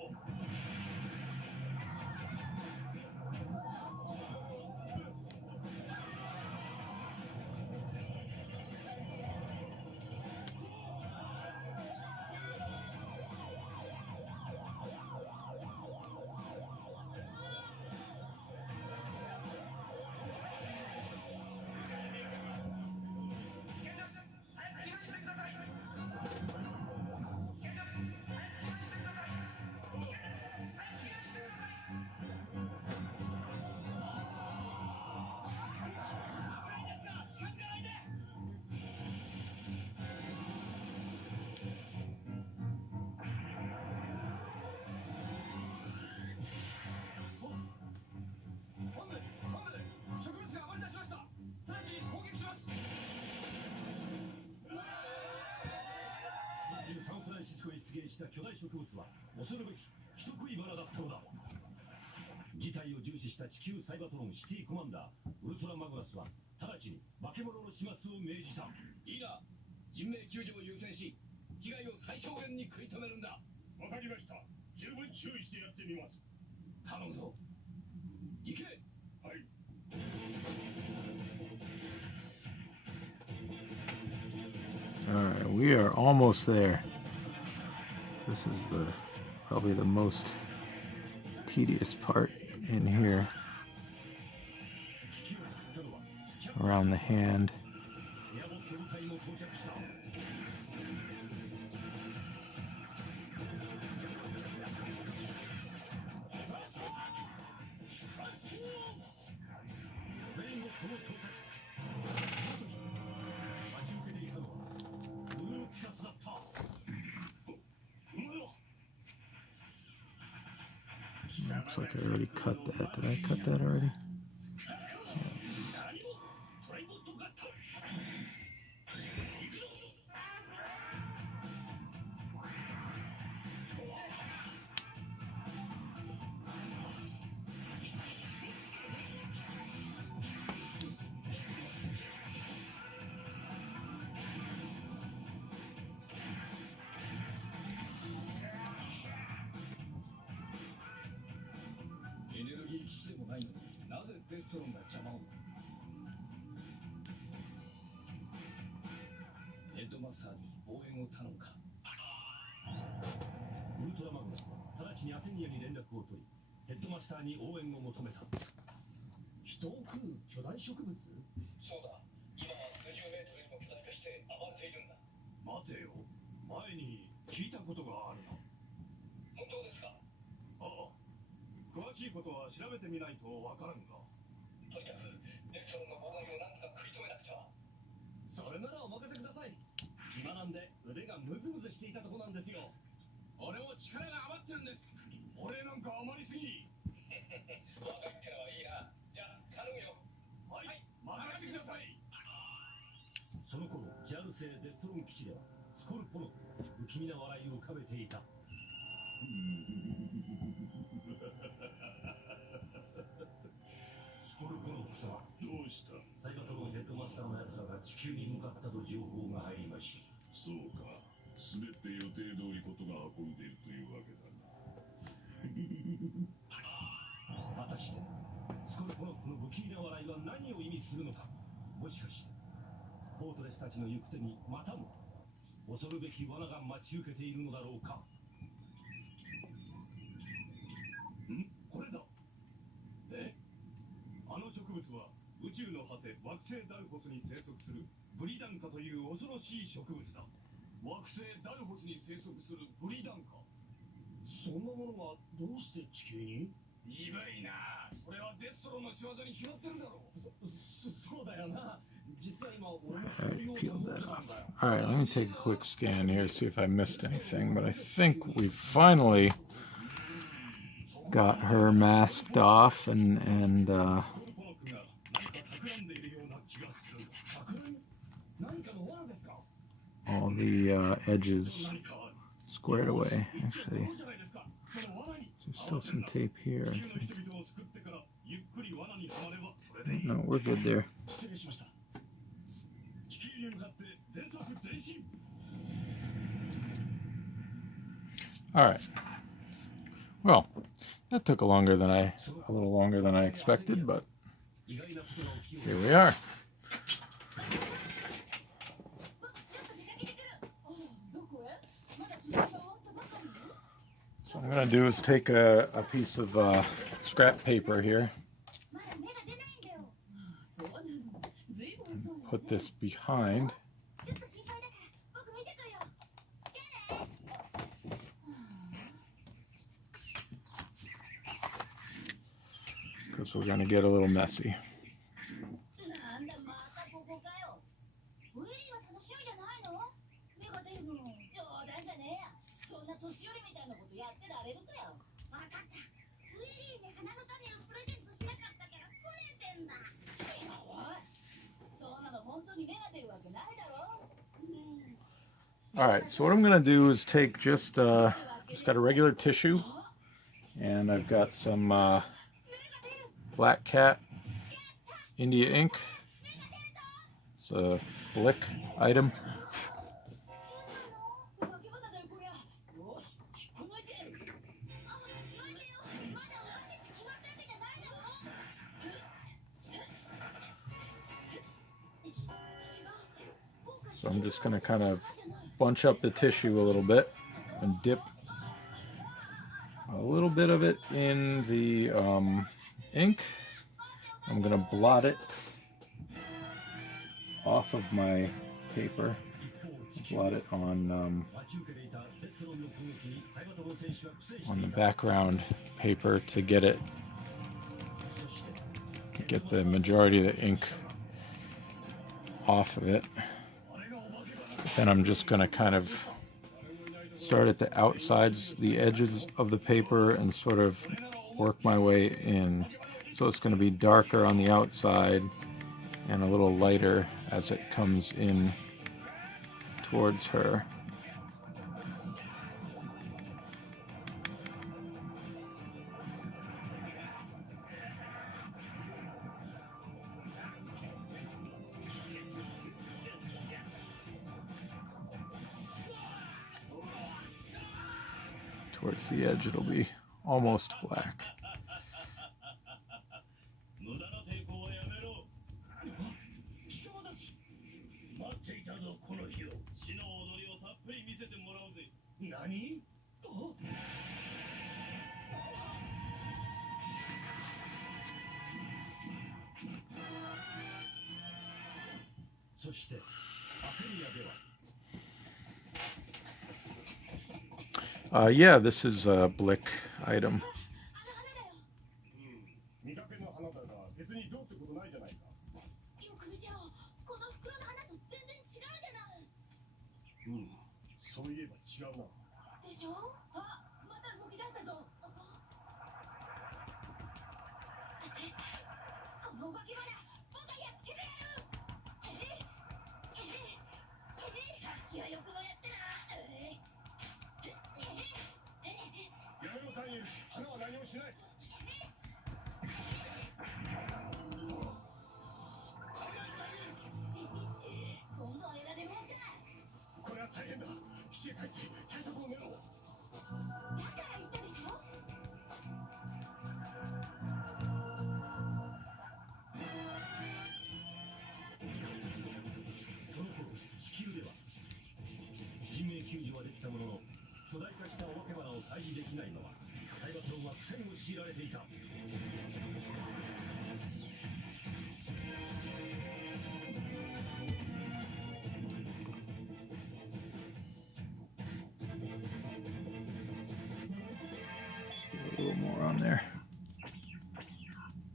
出現した巨大植物は恐るべき人食い花だったのだ。事態を重視した地球サイバトロンシティコマンダーウルトラマグナスは直ちに化け物の始末を命じた。いいな。人命救助を優先し被害を最小限に食い止めるんだ。わかりました。十分注意してやってみます。頼むぞ。行け。はい。Alright, we are almost there. This is probably the most tedious part in here. Around the hand. Looks like I already cut that. Did I cut that already?ウルトラマグナスは直ちにアセニアに連絡を取りヘッドマスターに応援を求めた。人を食う巨大植物？そうだ。今は数十メートルにも巨大化して暴れているんだ。待てよ。前に聞いたことがあるな。本当ですか？ああ。詳しいことは調べてみないとわからんが。とにかくデストロンの妨害を何とか食い止めなくては。それならお任せください。暇なんで腕がムズムズしていたとこなんですよ。俺も力が余ってるんです。俺なんか余りすぎ。若いってのはいいな。じゃあ頼むよ。はい、任せてください。その頃ジャル製デストロン基地ではスコルポノ不気味な笑いを浮かべていた。スコルポノ様、どうした？サイバトロンヘッドマスターの奴らが地球に向かったと情報が入りました。そうか。すべて予定通りことが運んでいるというわけだな。果たしてスコルポノの不気味な笑いは何を意味するのか。もしかしてフォートレスたちの行く手にまたも恐るべき罠が待ち受けているのだろうか。これだ。あの植物は宇宙の果て惑星ダルホスに生息するブリダンカという恐ろしい植物だ。惑星ダルホスに生息するブリダンカ。そんなものがどうして地球に？鈍いな。それはデストロの仕業に決まってるだろう。そうだよな。実は今俺も I already peeled that off. All right, let me take a quick scan here, see if I missed anything. But I think we finally got her masked off and all the edges squared away. Actually, there's still some tape here, I think. No, we're good there. All right. Well, that took a little longer than I expected, but here we are. So what I'm going to do is take a piece of scrap paper here and put this behind. Because we're going to get a little messy. Alright, so what I'm going to do is take just got a regular tissue, and I've got some Black Cat India ink. It's a Blick item. So I'm just going to kind of bunch up the tissue a little bit and dip a little bit of it in the ink. I'm going to blot it off of my paper, blot it on the background paper to get the majority of the ink off of it. Then I'm just going to kind of start at the outsides, the edges of the paper, and sort of work my way in. So it's going to be darker on the outside and a little lighter as it comes in towards her. Towards the edge, it'll be almost black. Yeah, this is a Blick item. 救助はできたものの巨大化したお化け花を退治できないままサイバトロンは苦戦を強いられていた。A little more on there.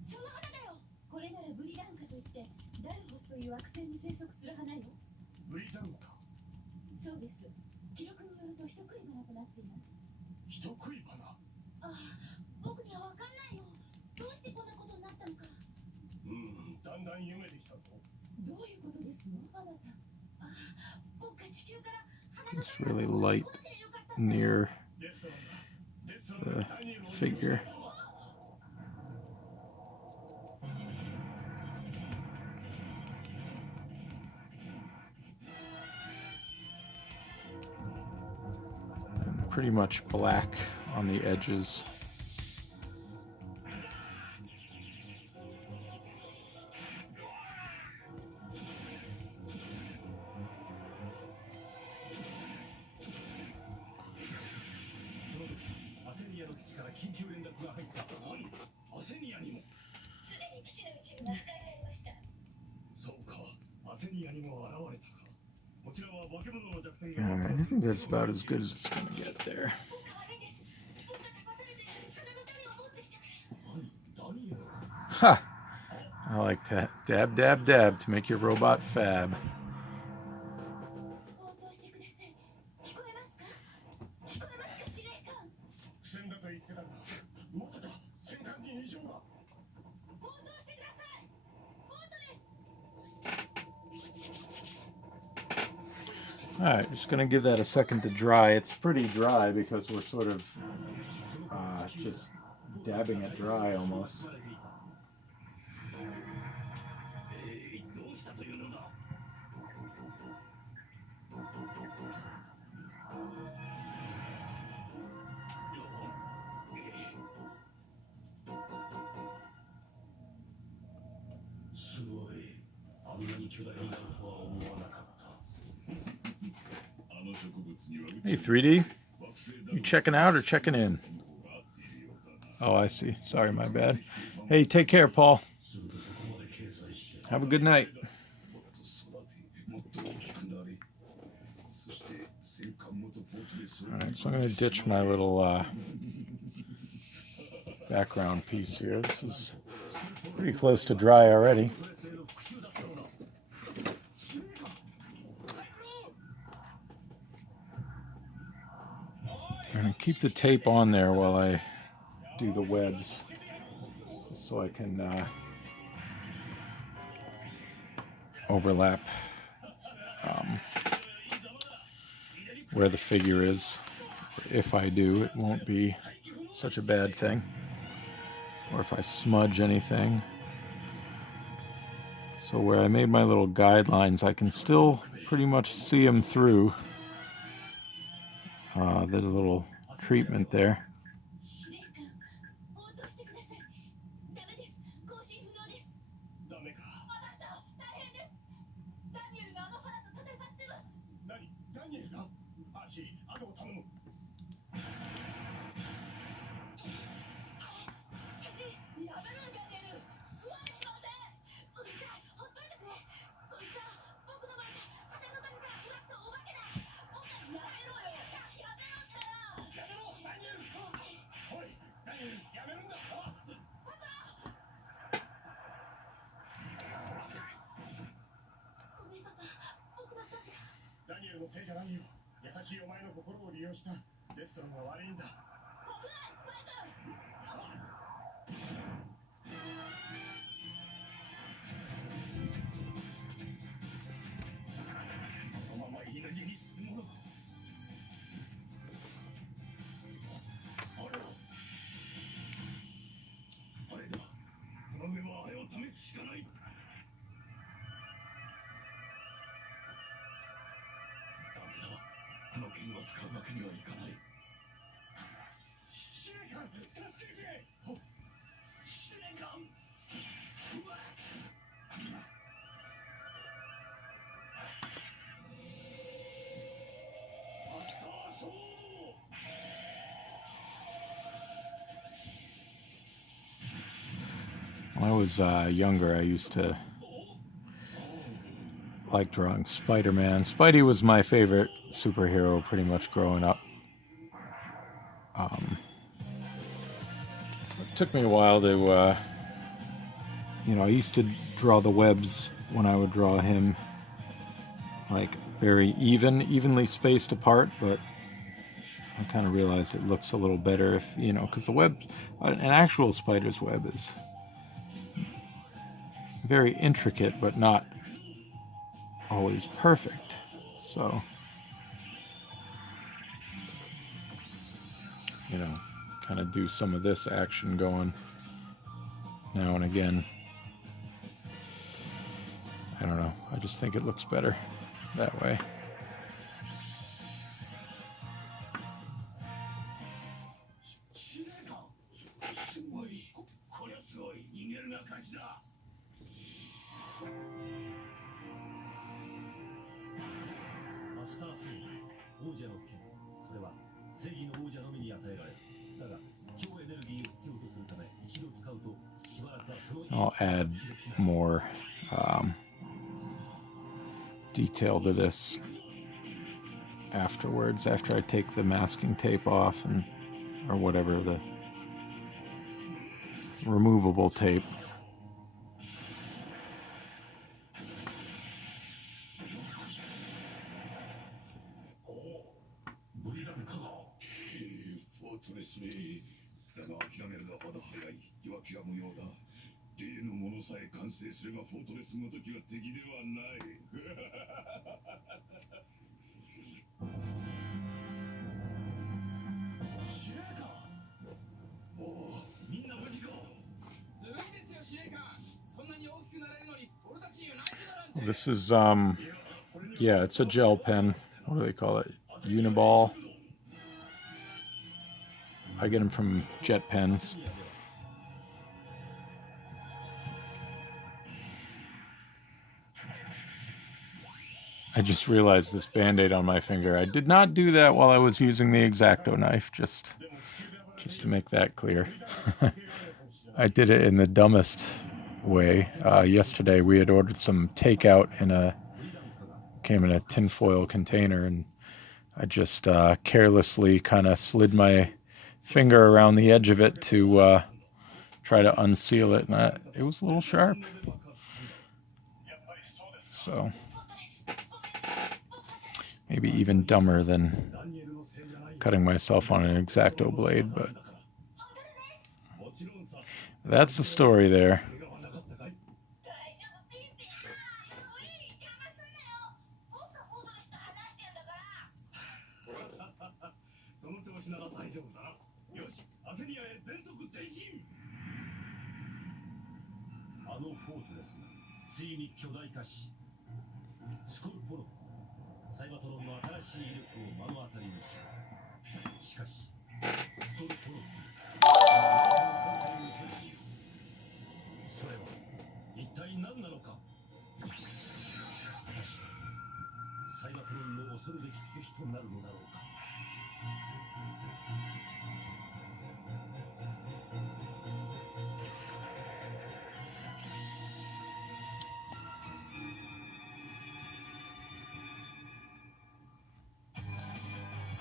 その花だよ。これならブリランカといってダルフォスという惑星に生息する花よ。ブリタンカ、そうです。記録によると人食い花となっています。人食い花。ああ、僕にはわかんないよ。どうしてこんなことになったのか。だんだん読めてきたぞ。どういうことですの、あなた。ああ、僕が地球から花の It's really light near デストロンだ。デストロン the がダニエルを figure. And pretty much black on the edges. その時アセニアの基地から緊急連絡が入った。何、アセニアにも。すでに基地の一部が破壊されました。そうか、アセニアにも現れたか。こちらは化け物の弱点が。 Alright, I think that's about as good as it's gonna get there. 僕が悪いです。僕が立たされて花の種を持ってきたから。何、ダニエル。 Ha! I like that. Dab, dab, dab to make your robot fab. 応答してください。聞こえますか？聞こえますか、司令官。苦戦だと言ってたんだ。まさか戦艦に異常が。応答してください。応答です。 Alright, just gonna give that a second to dry. It's pretty dry because we're sort of just dabbing it dry almost. どうしたというのだ。すごい。あんなに巨大になるとは思わなかった。 あの植物には Hey, 3D, 惑星だ you checking out or checking in? Oh, I see. Sorry, my bad. Hey, take care, Paul. すぐとそこまで掲載しちゃ Have a good night. もっと育て、もっと大きくなれ。そして戦艦元ポートでそう Alright, so I'm gonna ditch my little background piece here. This is pretty close to dry already. う。それの復讐だったのだ。司令官、I'm gonna keep the tape on there while I do the webs, so I can overlap where the figure is. If I do, it won't be such a bad thing. Or if I smudge anything. So where I made my little guidelines, I can still pretty much see them through the little treatment there. 司令官、応答してください。ダメです。更新不能です。ダメか。あなた、大変です。ダニエルがあの花と戦ってます。何、ダニエルが。アーシー、後を頼む。やめろ、ダニエル。怖いので。うるさい。ほっといてくれ。こいつは僕の前で花の中から育ったお化けだ。僕はやめろよ。やめろったら。やめろ、ダニエル。おい、ダニエル、やめるんだ。ごめん、パパ。僕のせいだ。ダニエルのせいじゃないよ。優しいお前の心を利用したデストロンが悪いんだ。危ない、スパイダー。このまま犬死にするもの。あれだ。あれだ。この上はあれを試すしかない。ダメだ。あの剣を使うわけにはいかない。司令官、助けてくれ。司令官。うわっ。 あ When I was younger, I used to like drawing Spider-Man. Spidey was my favorite superhero pretty much growing up. It took me a while to, I used to draw the webs when I would draw him, like very evenly spaced apart, but I kind of realized it looks a little better if, because the web, an actual spider's web is very intricate, but not always perfect. So, kind of do some of this action going now and again. I don't know. I just think it looks better that way. I'll add more detail to this afterwards, after I take the masking tape off or whatever, the removable tape. This is, yeah, it's a gel pen. What do they call it? Uniball. I get them from Jet Pens. I just realized this Band-Aid on my finger. I did not do that while I was using the X-Acto knife, just to make that clear. I did it in the dumbest way. Yesterday we had ordered some takeout came in a tinfoil container, and I just carelessly kind of slid my finger around the edge of it to try to unseal it, and it was a little sharp. So maybe even dumber than cutting myself on an X-Acto blade, but that's the story there.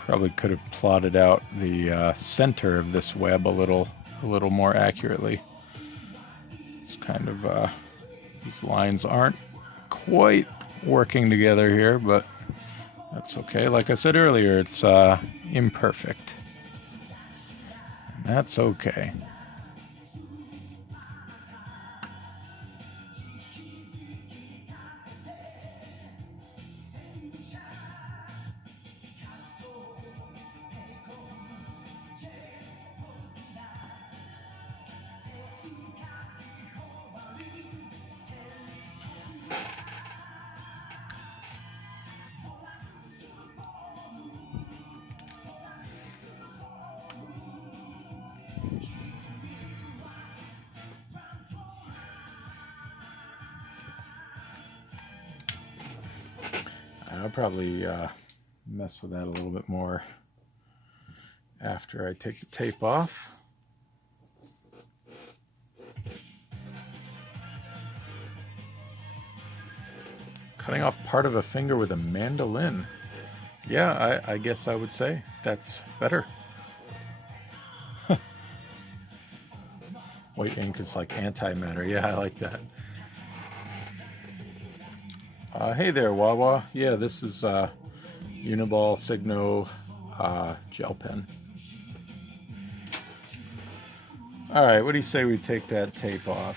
Probably could have plotted out the center of this web a little more accurately. It's kind of these lines aren't quite working together here, but that's okay. Like I said earlier, it's imperfect. That's okay. I'll probably mess with that a little bit more after I take the tape off. Cutting off part of a finger with a mandolin. Yeah, I guess I would say that's better. White ink is like antimatter. Yeah, I like that. Hey there, Wawa. Yeah, this is Uniball Signo gel pen. All right, what do you say we take that tape off?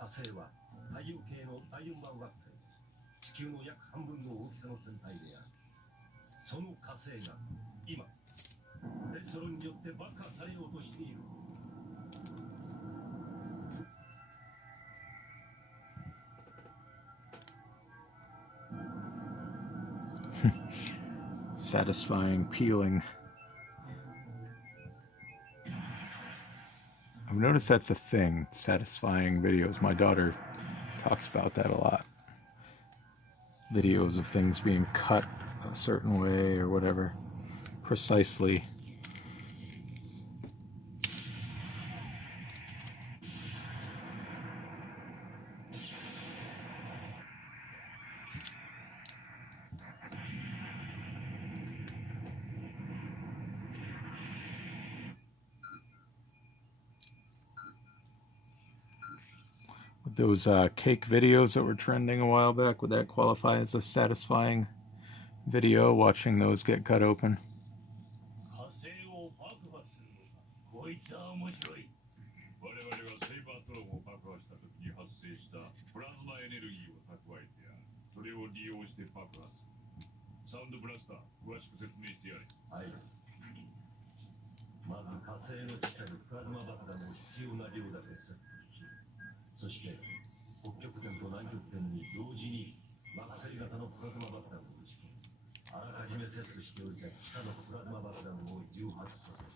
火星は太陽系の第4番惑星、地球の約半分の大きさの天体である。その火星が今デストロンによって爆破されようとしている。Satisfying peeling. I've noticed that's a thing, satisfying videos. My daughter talks about that a lot. Videos of things being cut a certain way or whatever. Precisely. Those cake videos that were trending a while back, would that qualify as a satisfying video, watching those get cut open? 火星を爆破するのか。こいつは面白い。我々はセイバートロンを爆破した時に発生したプラズマエネルギーを蓄えてある。それを利用して爆破する。サウンドブラスター、詳しく説明してやれ。はい。まず火星の地下にプラズマ爆弾を必要な量だけセットし、そして北極点と南極点に同時に惑星型のプラズマ爆弾を打ち込む。あらかじめセットしておいた地下のプラズマ爆弾を誘発させる。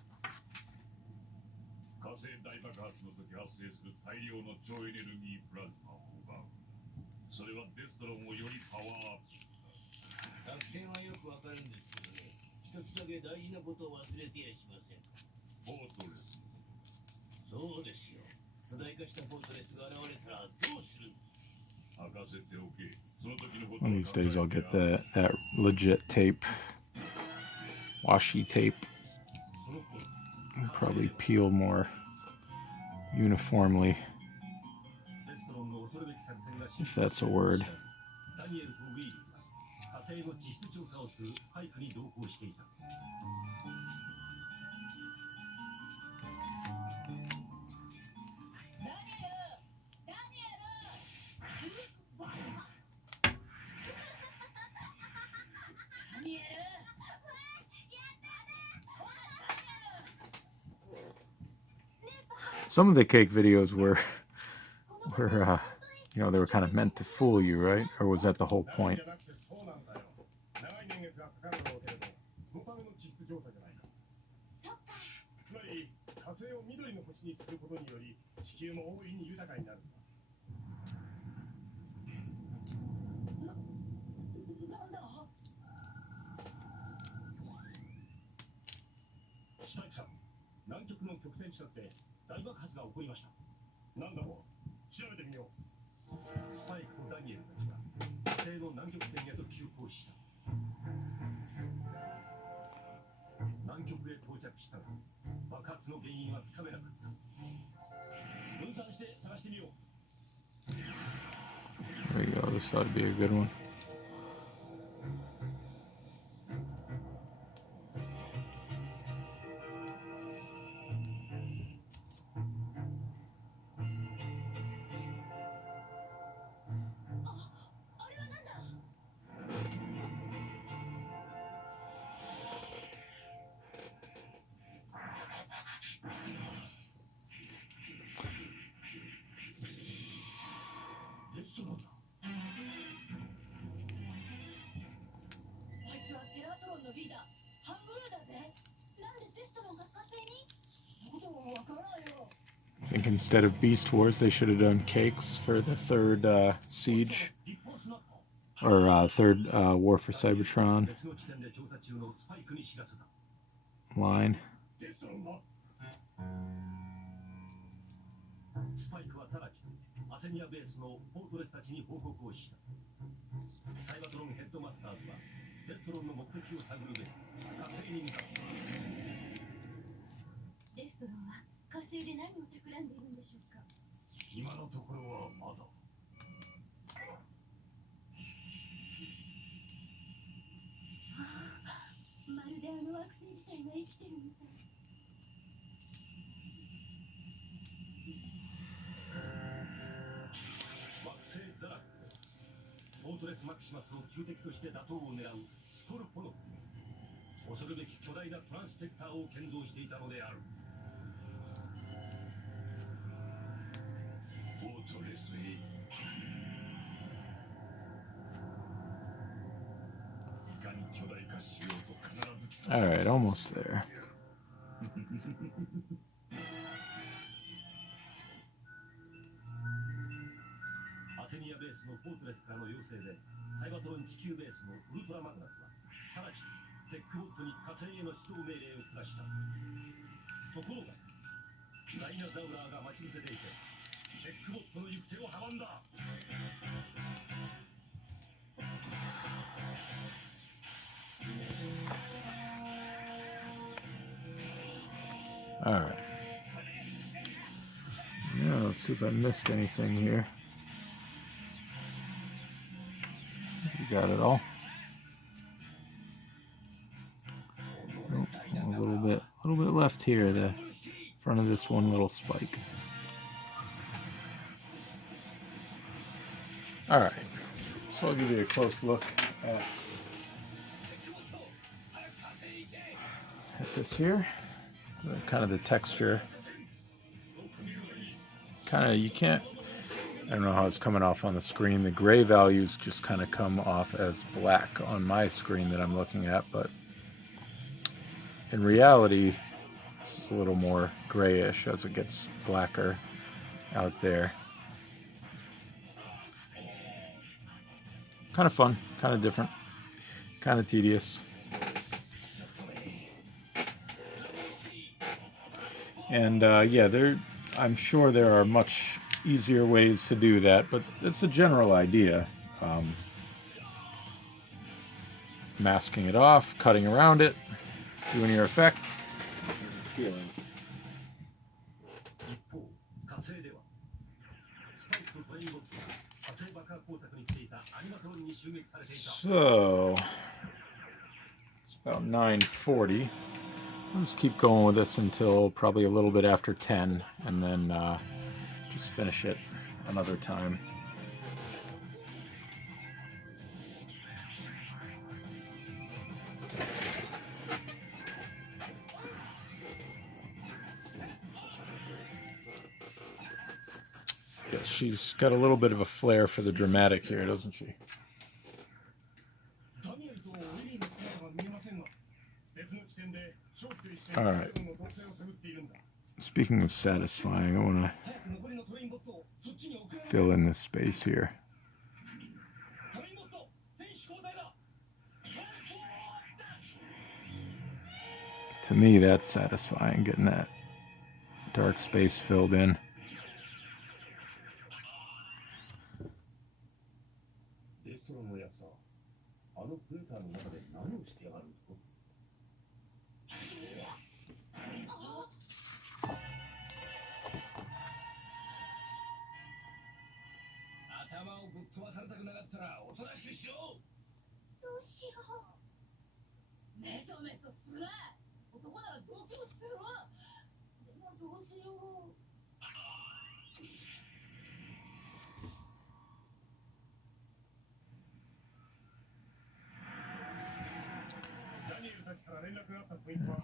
火星大爆発の時発生する大量の超エネルギープラズマを奪う。それはデストロンをよりパワーアップ。作戦はよくわかるんですけどね、一つだけ大事なことを忘れてやしません。フォートレス。そうですよ。巨大化したフォートレスが現れたらどうする？任せておけ。その時のこと One of these days I'll get that legit tape. Washi tape. Probably peel more uniformly, if that's a word. ダニエルとウィールが火星の地質調査をするスパイクに同行していた。Some of the cake videos were you know, they were kind of meant to fool you, right? Or was that the whole point? 火星を緑の星にすることにより地球も大いに豊かになる。スパイクさん、南極の極点近くで大爆発が起こりました。なんだろう、調べてみよう。スパイクとダニエルたちが火星の南極点へと急行した。南極へ到着したが爆発の原因はつかめなかった。分散して探してみよう。There you go. This ought to be a good one. I think instead of Beast Wars, they should have done cakes for the third siege, or third War for Cybertron line. スパイクは直ちにアセニアベースのフォートレスたちに報告をした。サイバトロンヘッドマスターズはデストロンの目的を探るべく火星に向かった。デストロンは火星で何を企んでいるんでしょうか。今のところはまだ。まるであの惑星自体が生きてるみたい。フォートレスマキシマスの旧敵として打倒を狙うストルポノフ。恐るべき巨大なトランステクターを建造していたのである。フォートレスへ。いかに巨大化しようと必ず来た。All right, almost there. アセニアベースのフォートレスからの要請でサイバトロン地球ベースのウルトラマグナスは直ちにテックボットに火星への出動命令を下した。ところがダイナザウラーが待ち伏せていてテックボットの行く手を阻んだ。All right. Now let's see if I missed anything here. You got it all. Nope, a little bit left here. The front of this one little spike. All right. So I'll give you a close look at this here. Kind of the texture. Kind of, you can't, I don't know how it's coming off on the screen. The gray values just kind of come off as black on my screen that I'm looking at, but in reality, this is a little more grayish as it gets blacker out there. Kind of fun, kind of different, kind of tedious. And yeah, I'm sure there are much easier ways to do that, but it's a general idea. Masking it off, cutting around it, doing your effect. So, it's about 9:40. I'll just keep going with this until probably a little bit after 10, and then just finish it another time. Yes, she's got a little bit of a flair for the dramatic here, doesn't she? All right. Speaking of satisfying, I want to fill in this space here. To me, that's satisfying, getting that dark space filled in. 飛ばされたくなかったらおとなしくしろ。どうしよう。メソメソすな。男ならどっちもするわ。でもどうしよう。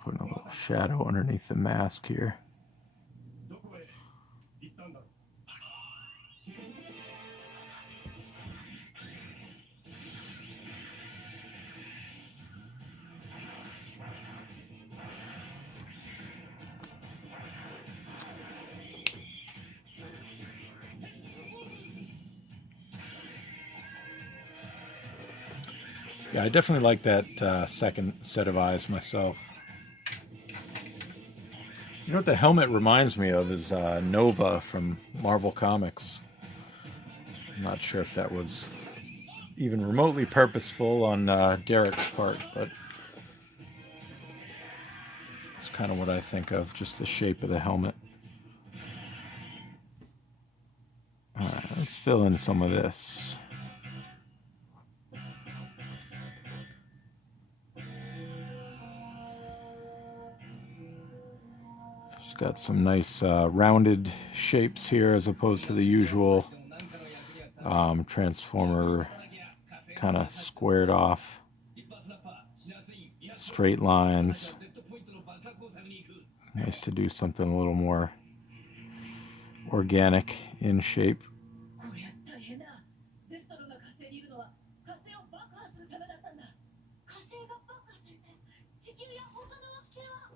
Putting a little shadow underneath the mask here. Yeah, I definitely like that second set of eyes myself. You know what the helmet reminds me of is Nova from Marvel Comics. I'm not sure if that was even remotely purposeful on Derek's part, but it's kind of what I think of, just the shape of the helmet. Alright, let's fill in some of this. She's got some nice rounded shapes here as opposed to the usual Transformer kind of squared off straight lines. Nice to do something a little more organic in shape. こりゃ大変だ。デストロンが火星にいるのは火星を爆破するためだったんだ。火星が爆破されて地球や他の惑星は。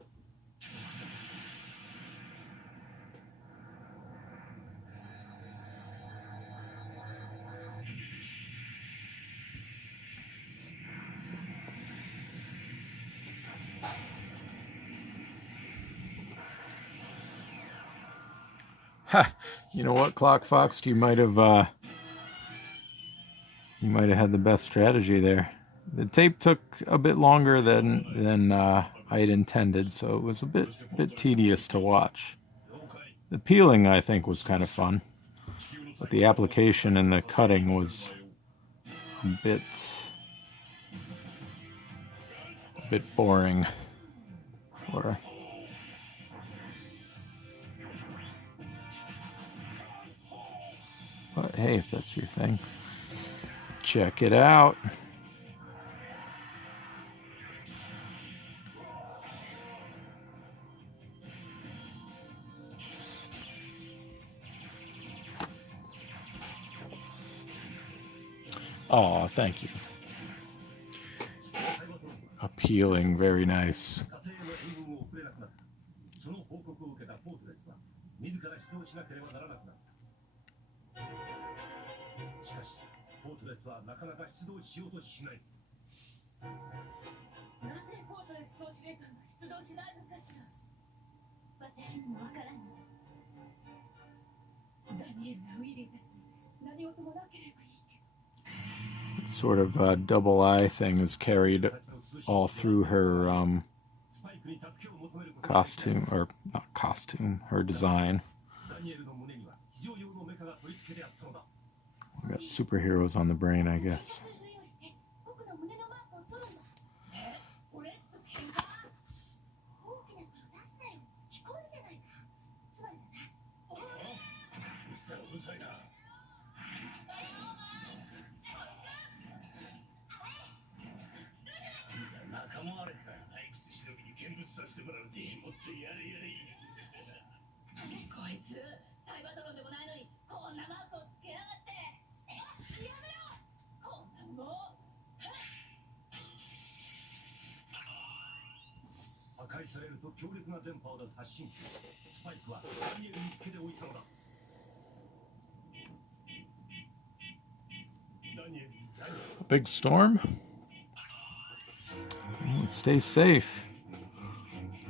Ha! You know what, Clock Fox? You might have had the best strategy there. The tape took a bit longer than I had intended, so it was a bit tedious to watch. The peeling, I think, was kind of fun, but the application and the cutting was a bit boring. But hey, if that's your thing, check it out. Oh, thank you. Appealing, very nice. その報告を受けたフォートレスは自ら指導しなければならなくなった。しかしフォートレスはなかなか出動しようとしない。なぜフォートレス総司令官が出動しないのかしら。私にもわからん。ダニエルがウィリーたちに何事もなければいいけど。Sort of double eye thing is carried all through her costume, or not costume, her design. We got superheroes on the brain, I guess. A big storm? Well, stay safe.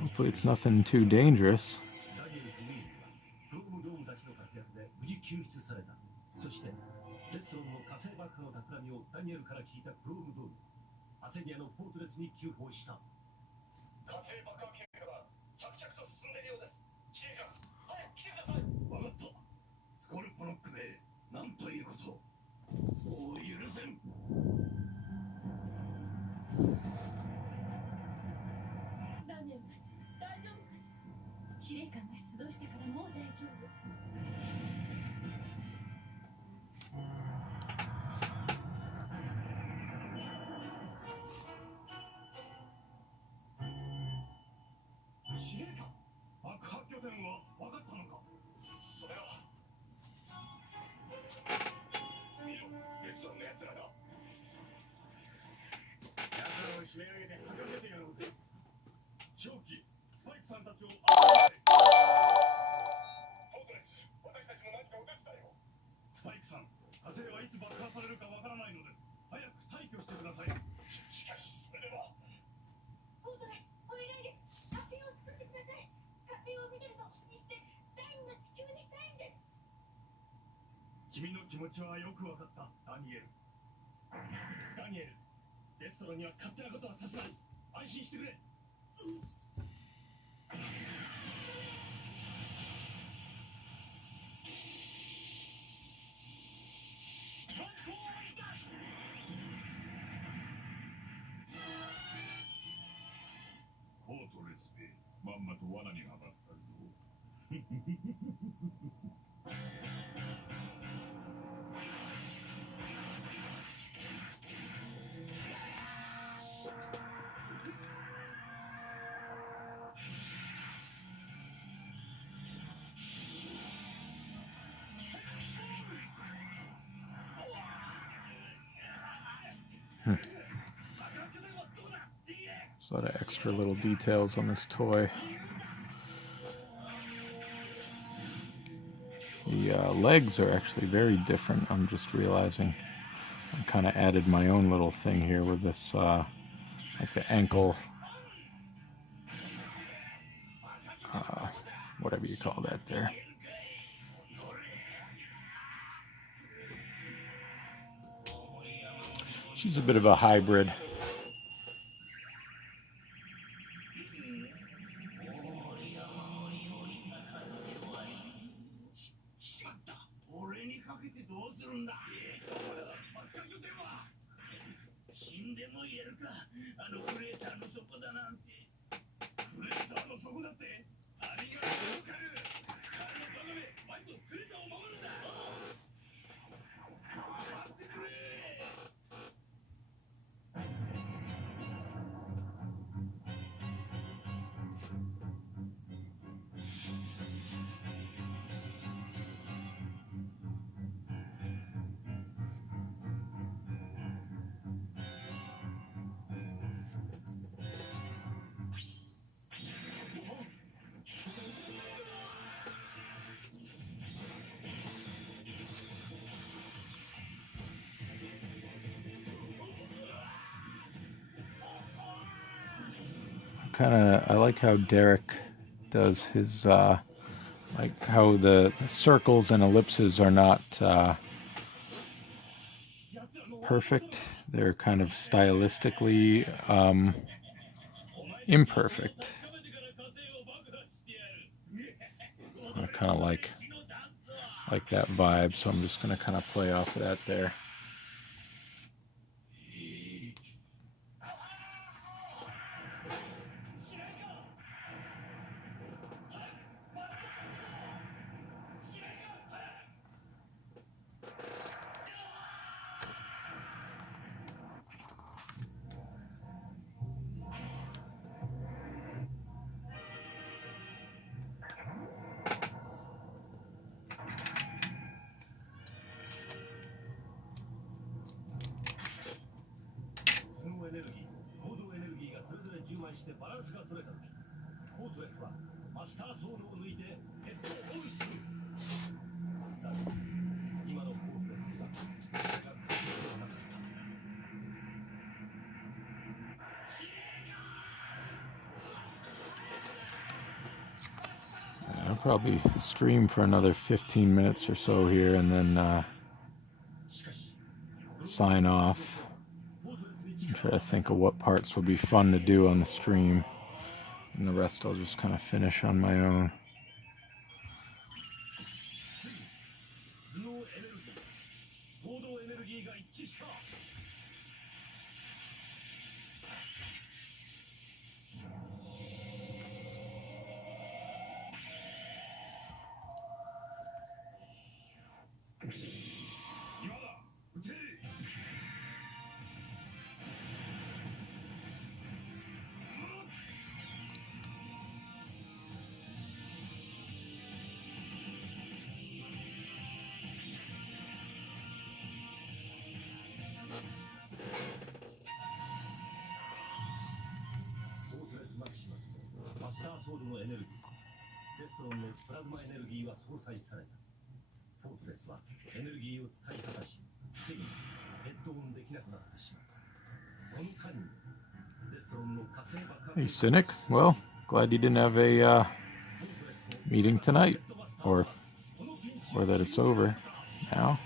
Hopefully it's nothing too dangerous. そしてデストロンの火星爆破の企みをダニエルから聞いたクロームドーム。アセニアのフォートレスに急報した。火星爆破計画が着々と進んでいるようです。司令官、早く来てください。わかった。スコルポノックめ、なんということ。締め上げて吐かせてやろうぜ。正気、スパイクさんたちをあポートレス、私たちも何かお手伝いを。スパイクさん、ハゼはいつ爆破されるかわからないので、早く退去してください。しかし、それでは。ポートレス、お願いです。火星を救ってください。火星を緑の星にして、第二の地球にしたいんです。君の気持ちはよくわかった、ダニエル。ダニエル、レストランには勝手なことはさせない。安心してくれ。ポートレスでまんまと罠にはまったぞ。There's a lot of extra little details on this toy. The legs are actually very different, I'm just realizing. I kind of added my own little thing here with this, like the ankle, whatever you call that there. She's a bit of a hybrid. 俺にかけてどうするんだ。死んでも言えるか。あのクレーターの底だなんて。クレーターの底だって。ありがとうスカル。スカルのバカめ、マイククレーターを守るんだ。待ってくれ。I like how Derek does his, like how the circles and ellipses are not perfect. They're kind of stylistically imperfect. I kind of like that vibe, so I'm just going to kind of play off of that there. I'll probably stream for another 15 minutes or so here and then sign off and try to think of what parts will be fun to do on the stream, and the rest I'll just kind of finish on my own. ソウルのエネルギー、デストロンのプラズマエネルギーは相殺された。フォートレスはエネルギーを使い果たし、ついにヘッドオンできなくなってしまった。この間にデストロンの火星爆破 Hey, Cynic. Well, glad you didn't have a meeting tonight, or that it's over now.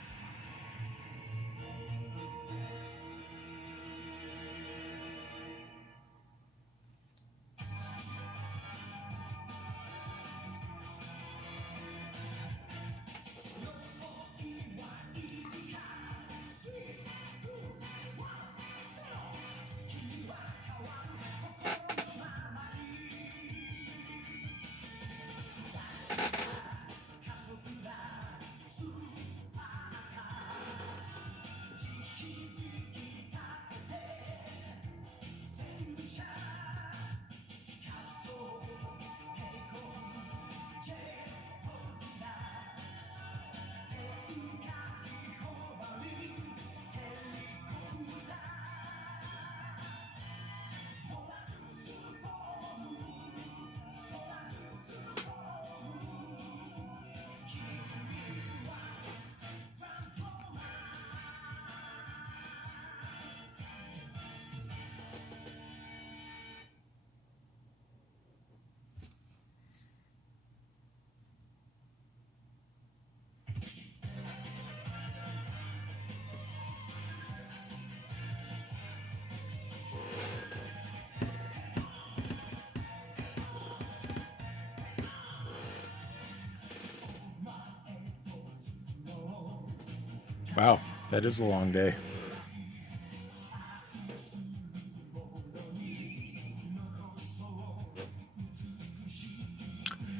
Wow, that is a long day.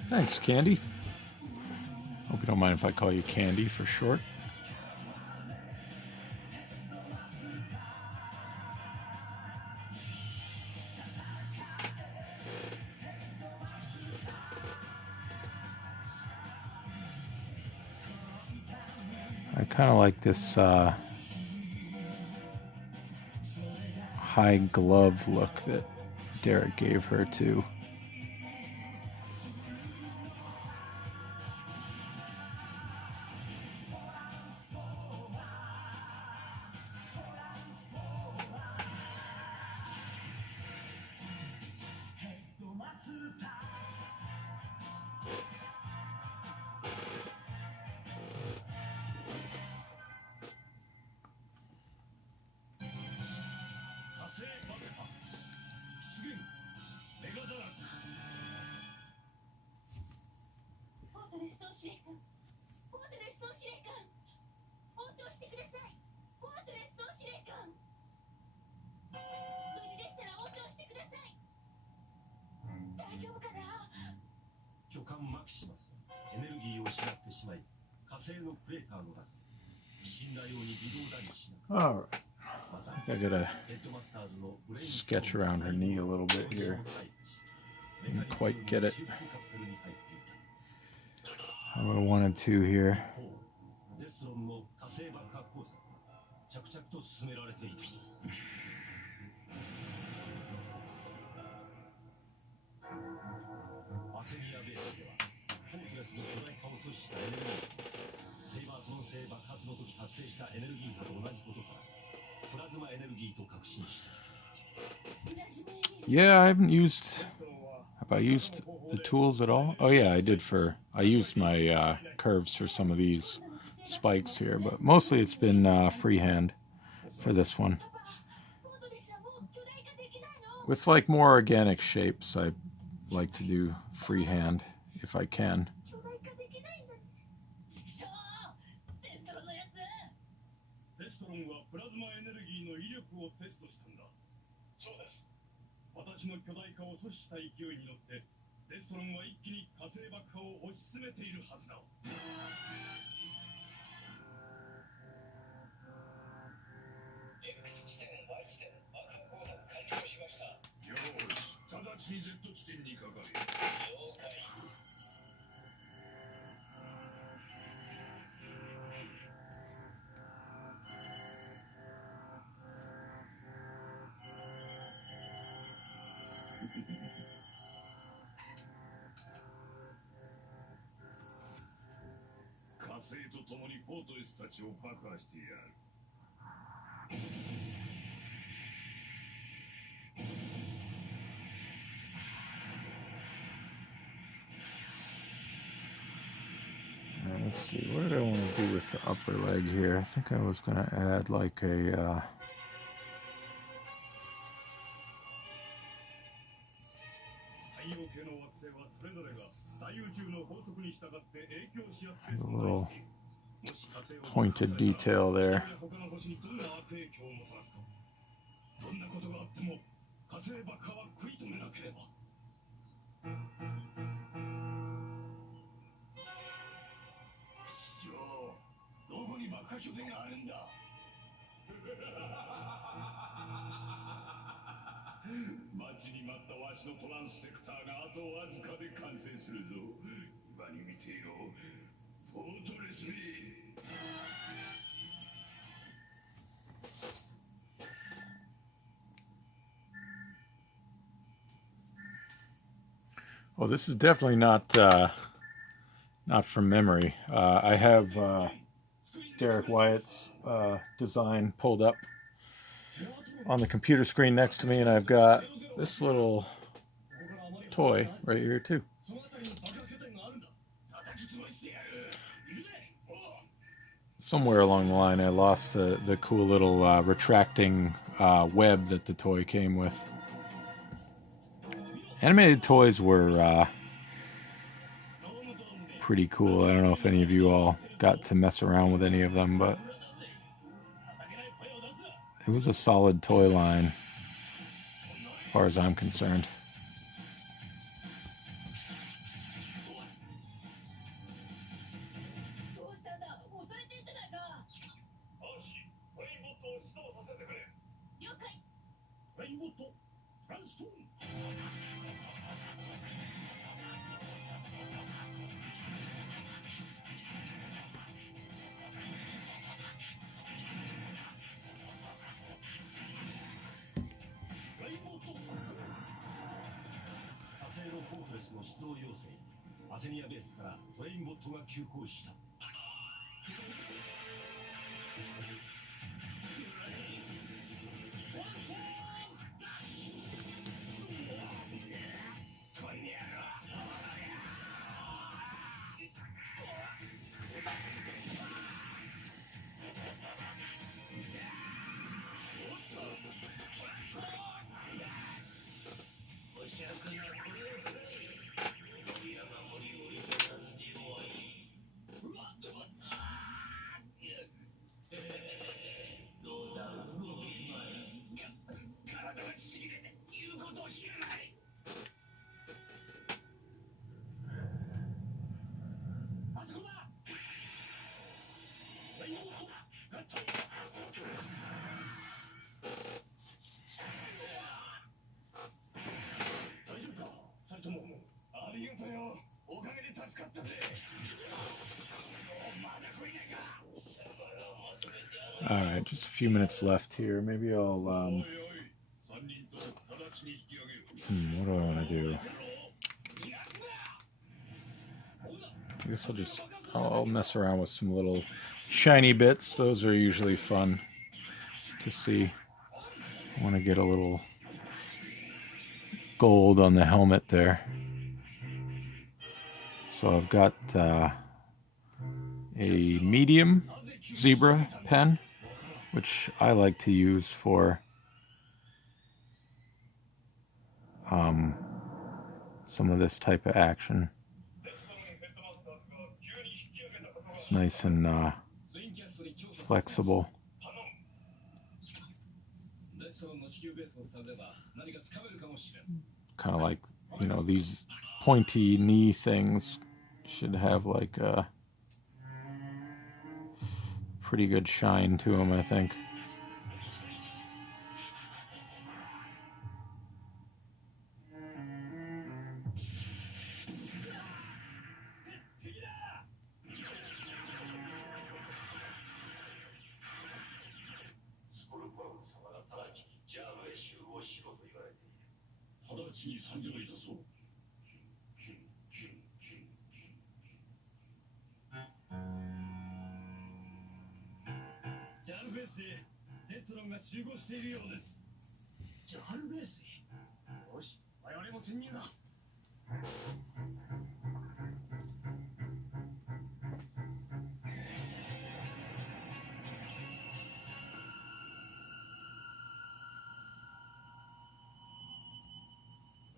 Thanks, Candy. Hope you don't mind if I call you Candy for short. I kind of like this high glove look that Derek gave her too. All right, I gotta sketch around her knee a little bit here. Didn't quite get it how I wanted to here. Yeah, I haven't used. Have I used the tools at all? Oh yeah, I did I used my curves for some of these spikes here, but mostly it's been freehand for this one. With like more organic shapes, I like to do freehand if I can. X 地点 Y 地点爆破工作完了しました。よーし、直ちに Z 地点にかかれ。了解。生と共にフォートレスたちを爆破してやる。Let's see, what did I want to do with the upper leg here? I think I was going to add like a, 太陽系の惑星はそれぞれが大宇宙の法則に従って影響し合って a 存 little 在している。もし火星を pointed detail there. 他の星にどんな悪影響をもたらすか。どんなことがあっても火星爆破は食い止めなければ。師匠、どこに爆破拠点があるんだ。待ちに待ったわしのトランスペクターがあとわずかで完成するぞ。今に見ていろ。フォートレスビー。Oh, this is definitely not from memory. I have Derek Wyatt's design pulled up on the computer screen next to me, and I've got this little toy right here too. Somewhere along the line, I lost the cool little retracting web that the toy came with. Animated toys were pretty cool. I don't know if any of you all got to mess around with any of them, but it was a solid toy line as far as I'm concerned. Arachniaベースからトレインボットが急行した。All right, just a few minutes left here. Maybe I'll, what do I want to do? I guess I'll mess around with some little shiny bits. Those are usually fun to see. I want to get a little gold on the helmet there. So I've got a medium zebra pen, which I like to use for some of this type of action. It's nice and flexible. Kind of like, you know, these pointy knee things should have like a pretty good shine to them, I think. しデストロンが集合しているようです。ジャルベースに。よし、我々も潜入だ。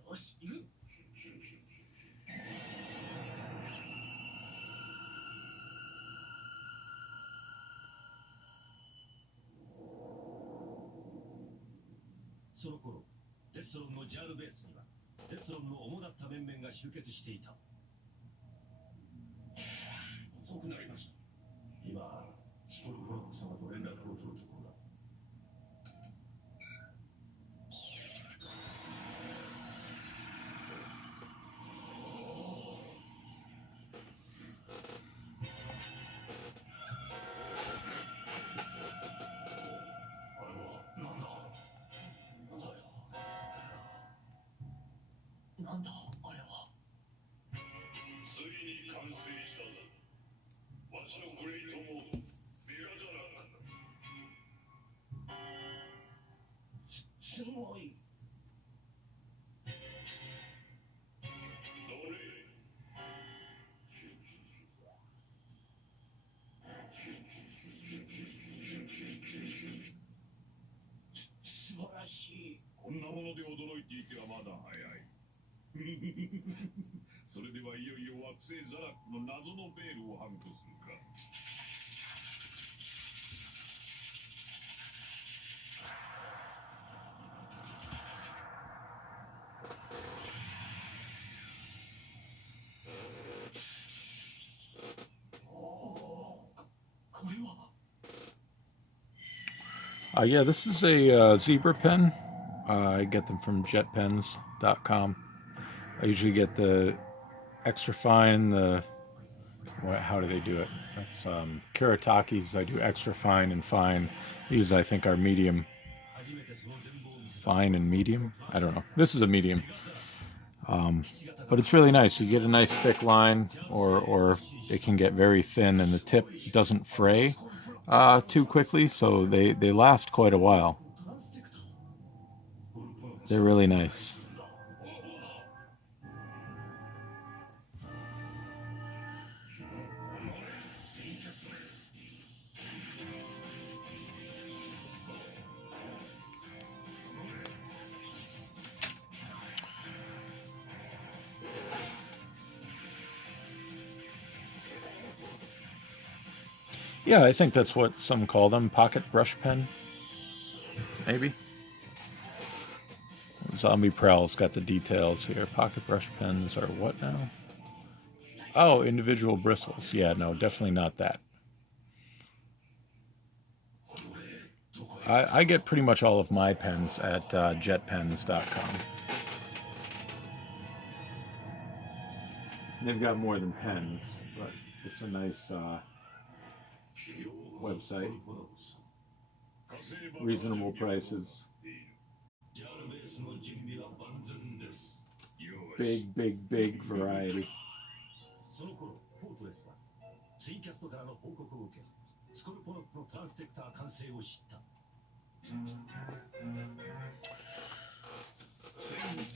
よし、行く。その頃、デストロンのジャールベースにはデストロンの主だった面々が集結していた。遅くなりました。今、ストルフロック様と連絡を取るところだ。なんだあれは。ついに完成したぞ。わしのグレイトモード、メガザラなんだ。すごい。どれ素晴らしい。こんなもので驚いていてはまだ早い。それではいよいよ惑星ザラックの謎のベールをハントするか。これは。Yeah, this is a zebra pen. I get them from jetpens.com. I usually get the extra fine, how do they do it? That's Kurataki's. I do extra fine and fine. These, I think, are medium. Fine and medium? I don't know. This is a medium. But it's really nice. You get a nice thick line, or it can get very thin, and the tip doesn't fray too quickly, so they last quite a while. They're really nice. Yeah, I think that's what some call them, pocket brush pen, maybe. Zombie Prowl's got the details here. Pocket brush pens are what now? Oh, individual bristles. Yeah, no, definitely not that. I get pretty much all of my pens at jetpens.com. They've got more than pens, but it's a nice website. Reasonable prices. Big, big, big variety.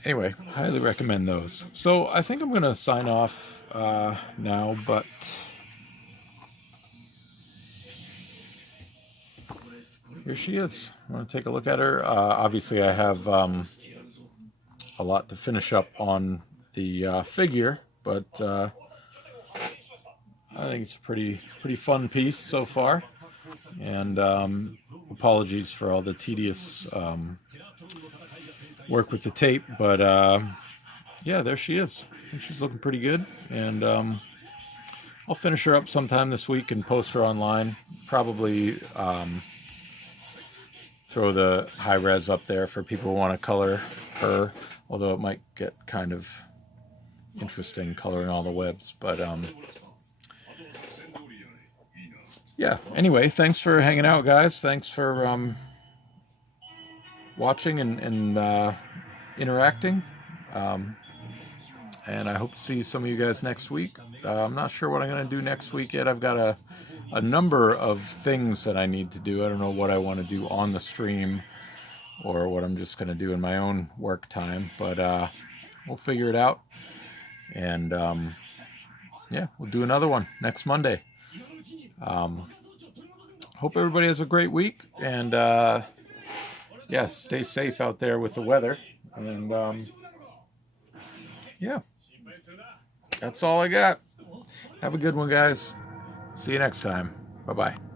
Anyway, highly recommend those. So I think I'm going to sign off now, but here she is. I want to take a look at her. Obviously, I have a lot to finish up on the figure, but I think it's a pretty fun piece so far. And apologies for all the tedious work with the tape, but yeah, there she is. I think she's looking pretty good, and I'll finish her up sometime this week and post her online. Probably throw the high res up there for people who want to color her, although it might get kind of interesting coloring all the webs, but yeah, anyway, thanks for hanging out, guys. Thanks for watching and interacting. and I hope to see some of you guys next week. I'm not sure what I'm going to do next week yet. I've got a number of things that I need to do. I don't know what I want to do on the stream or what I'm just going to do in my own work time, but we'll figure it out. And yeah, we'll do another one next Monday. Hope everybody has a great week, and yeah, stay safe out there with the weather. And yeah, that's all I got. Have a good one, guys. See you next time. Bye-bye.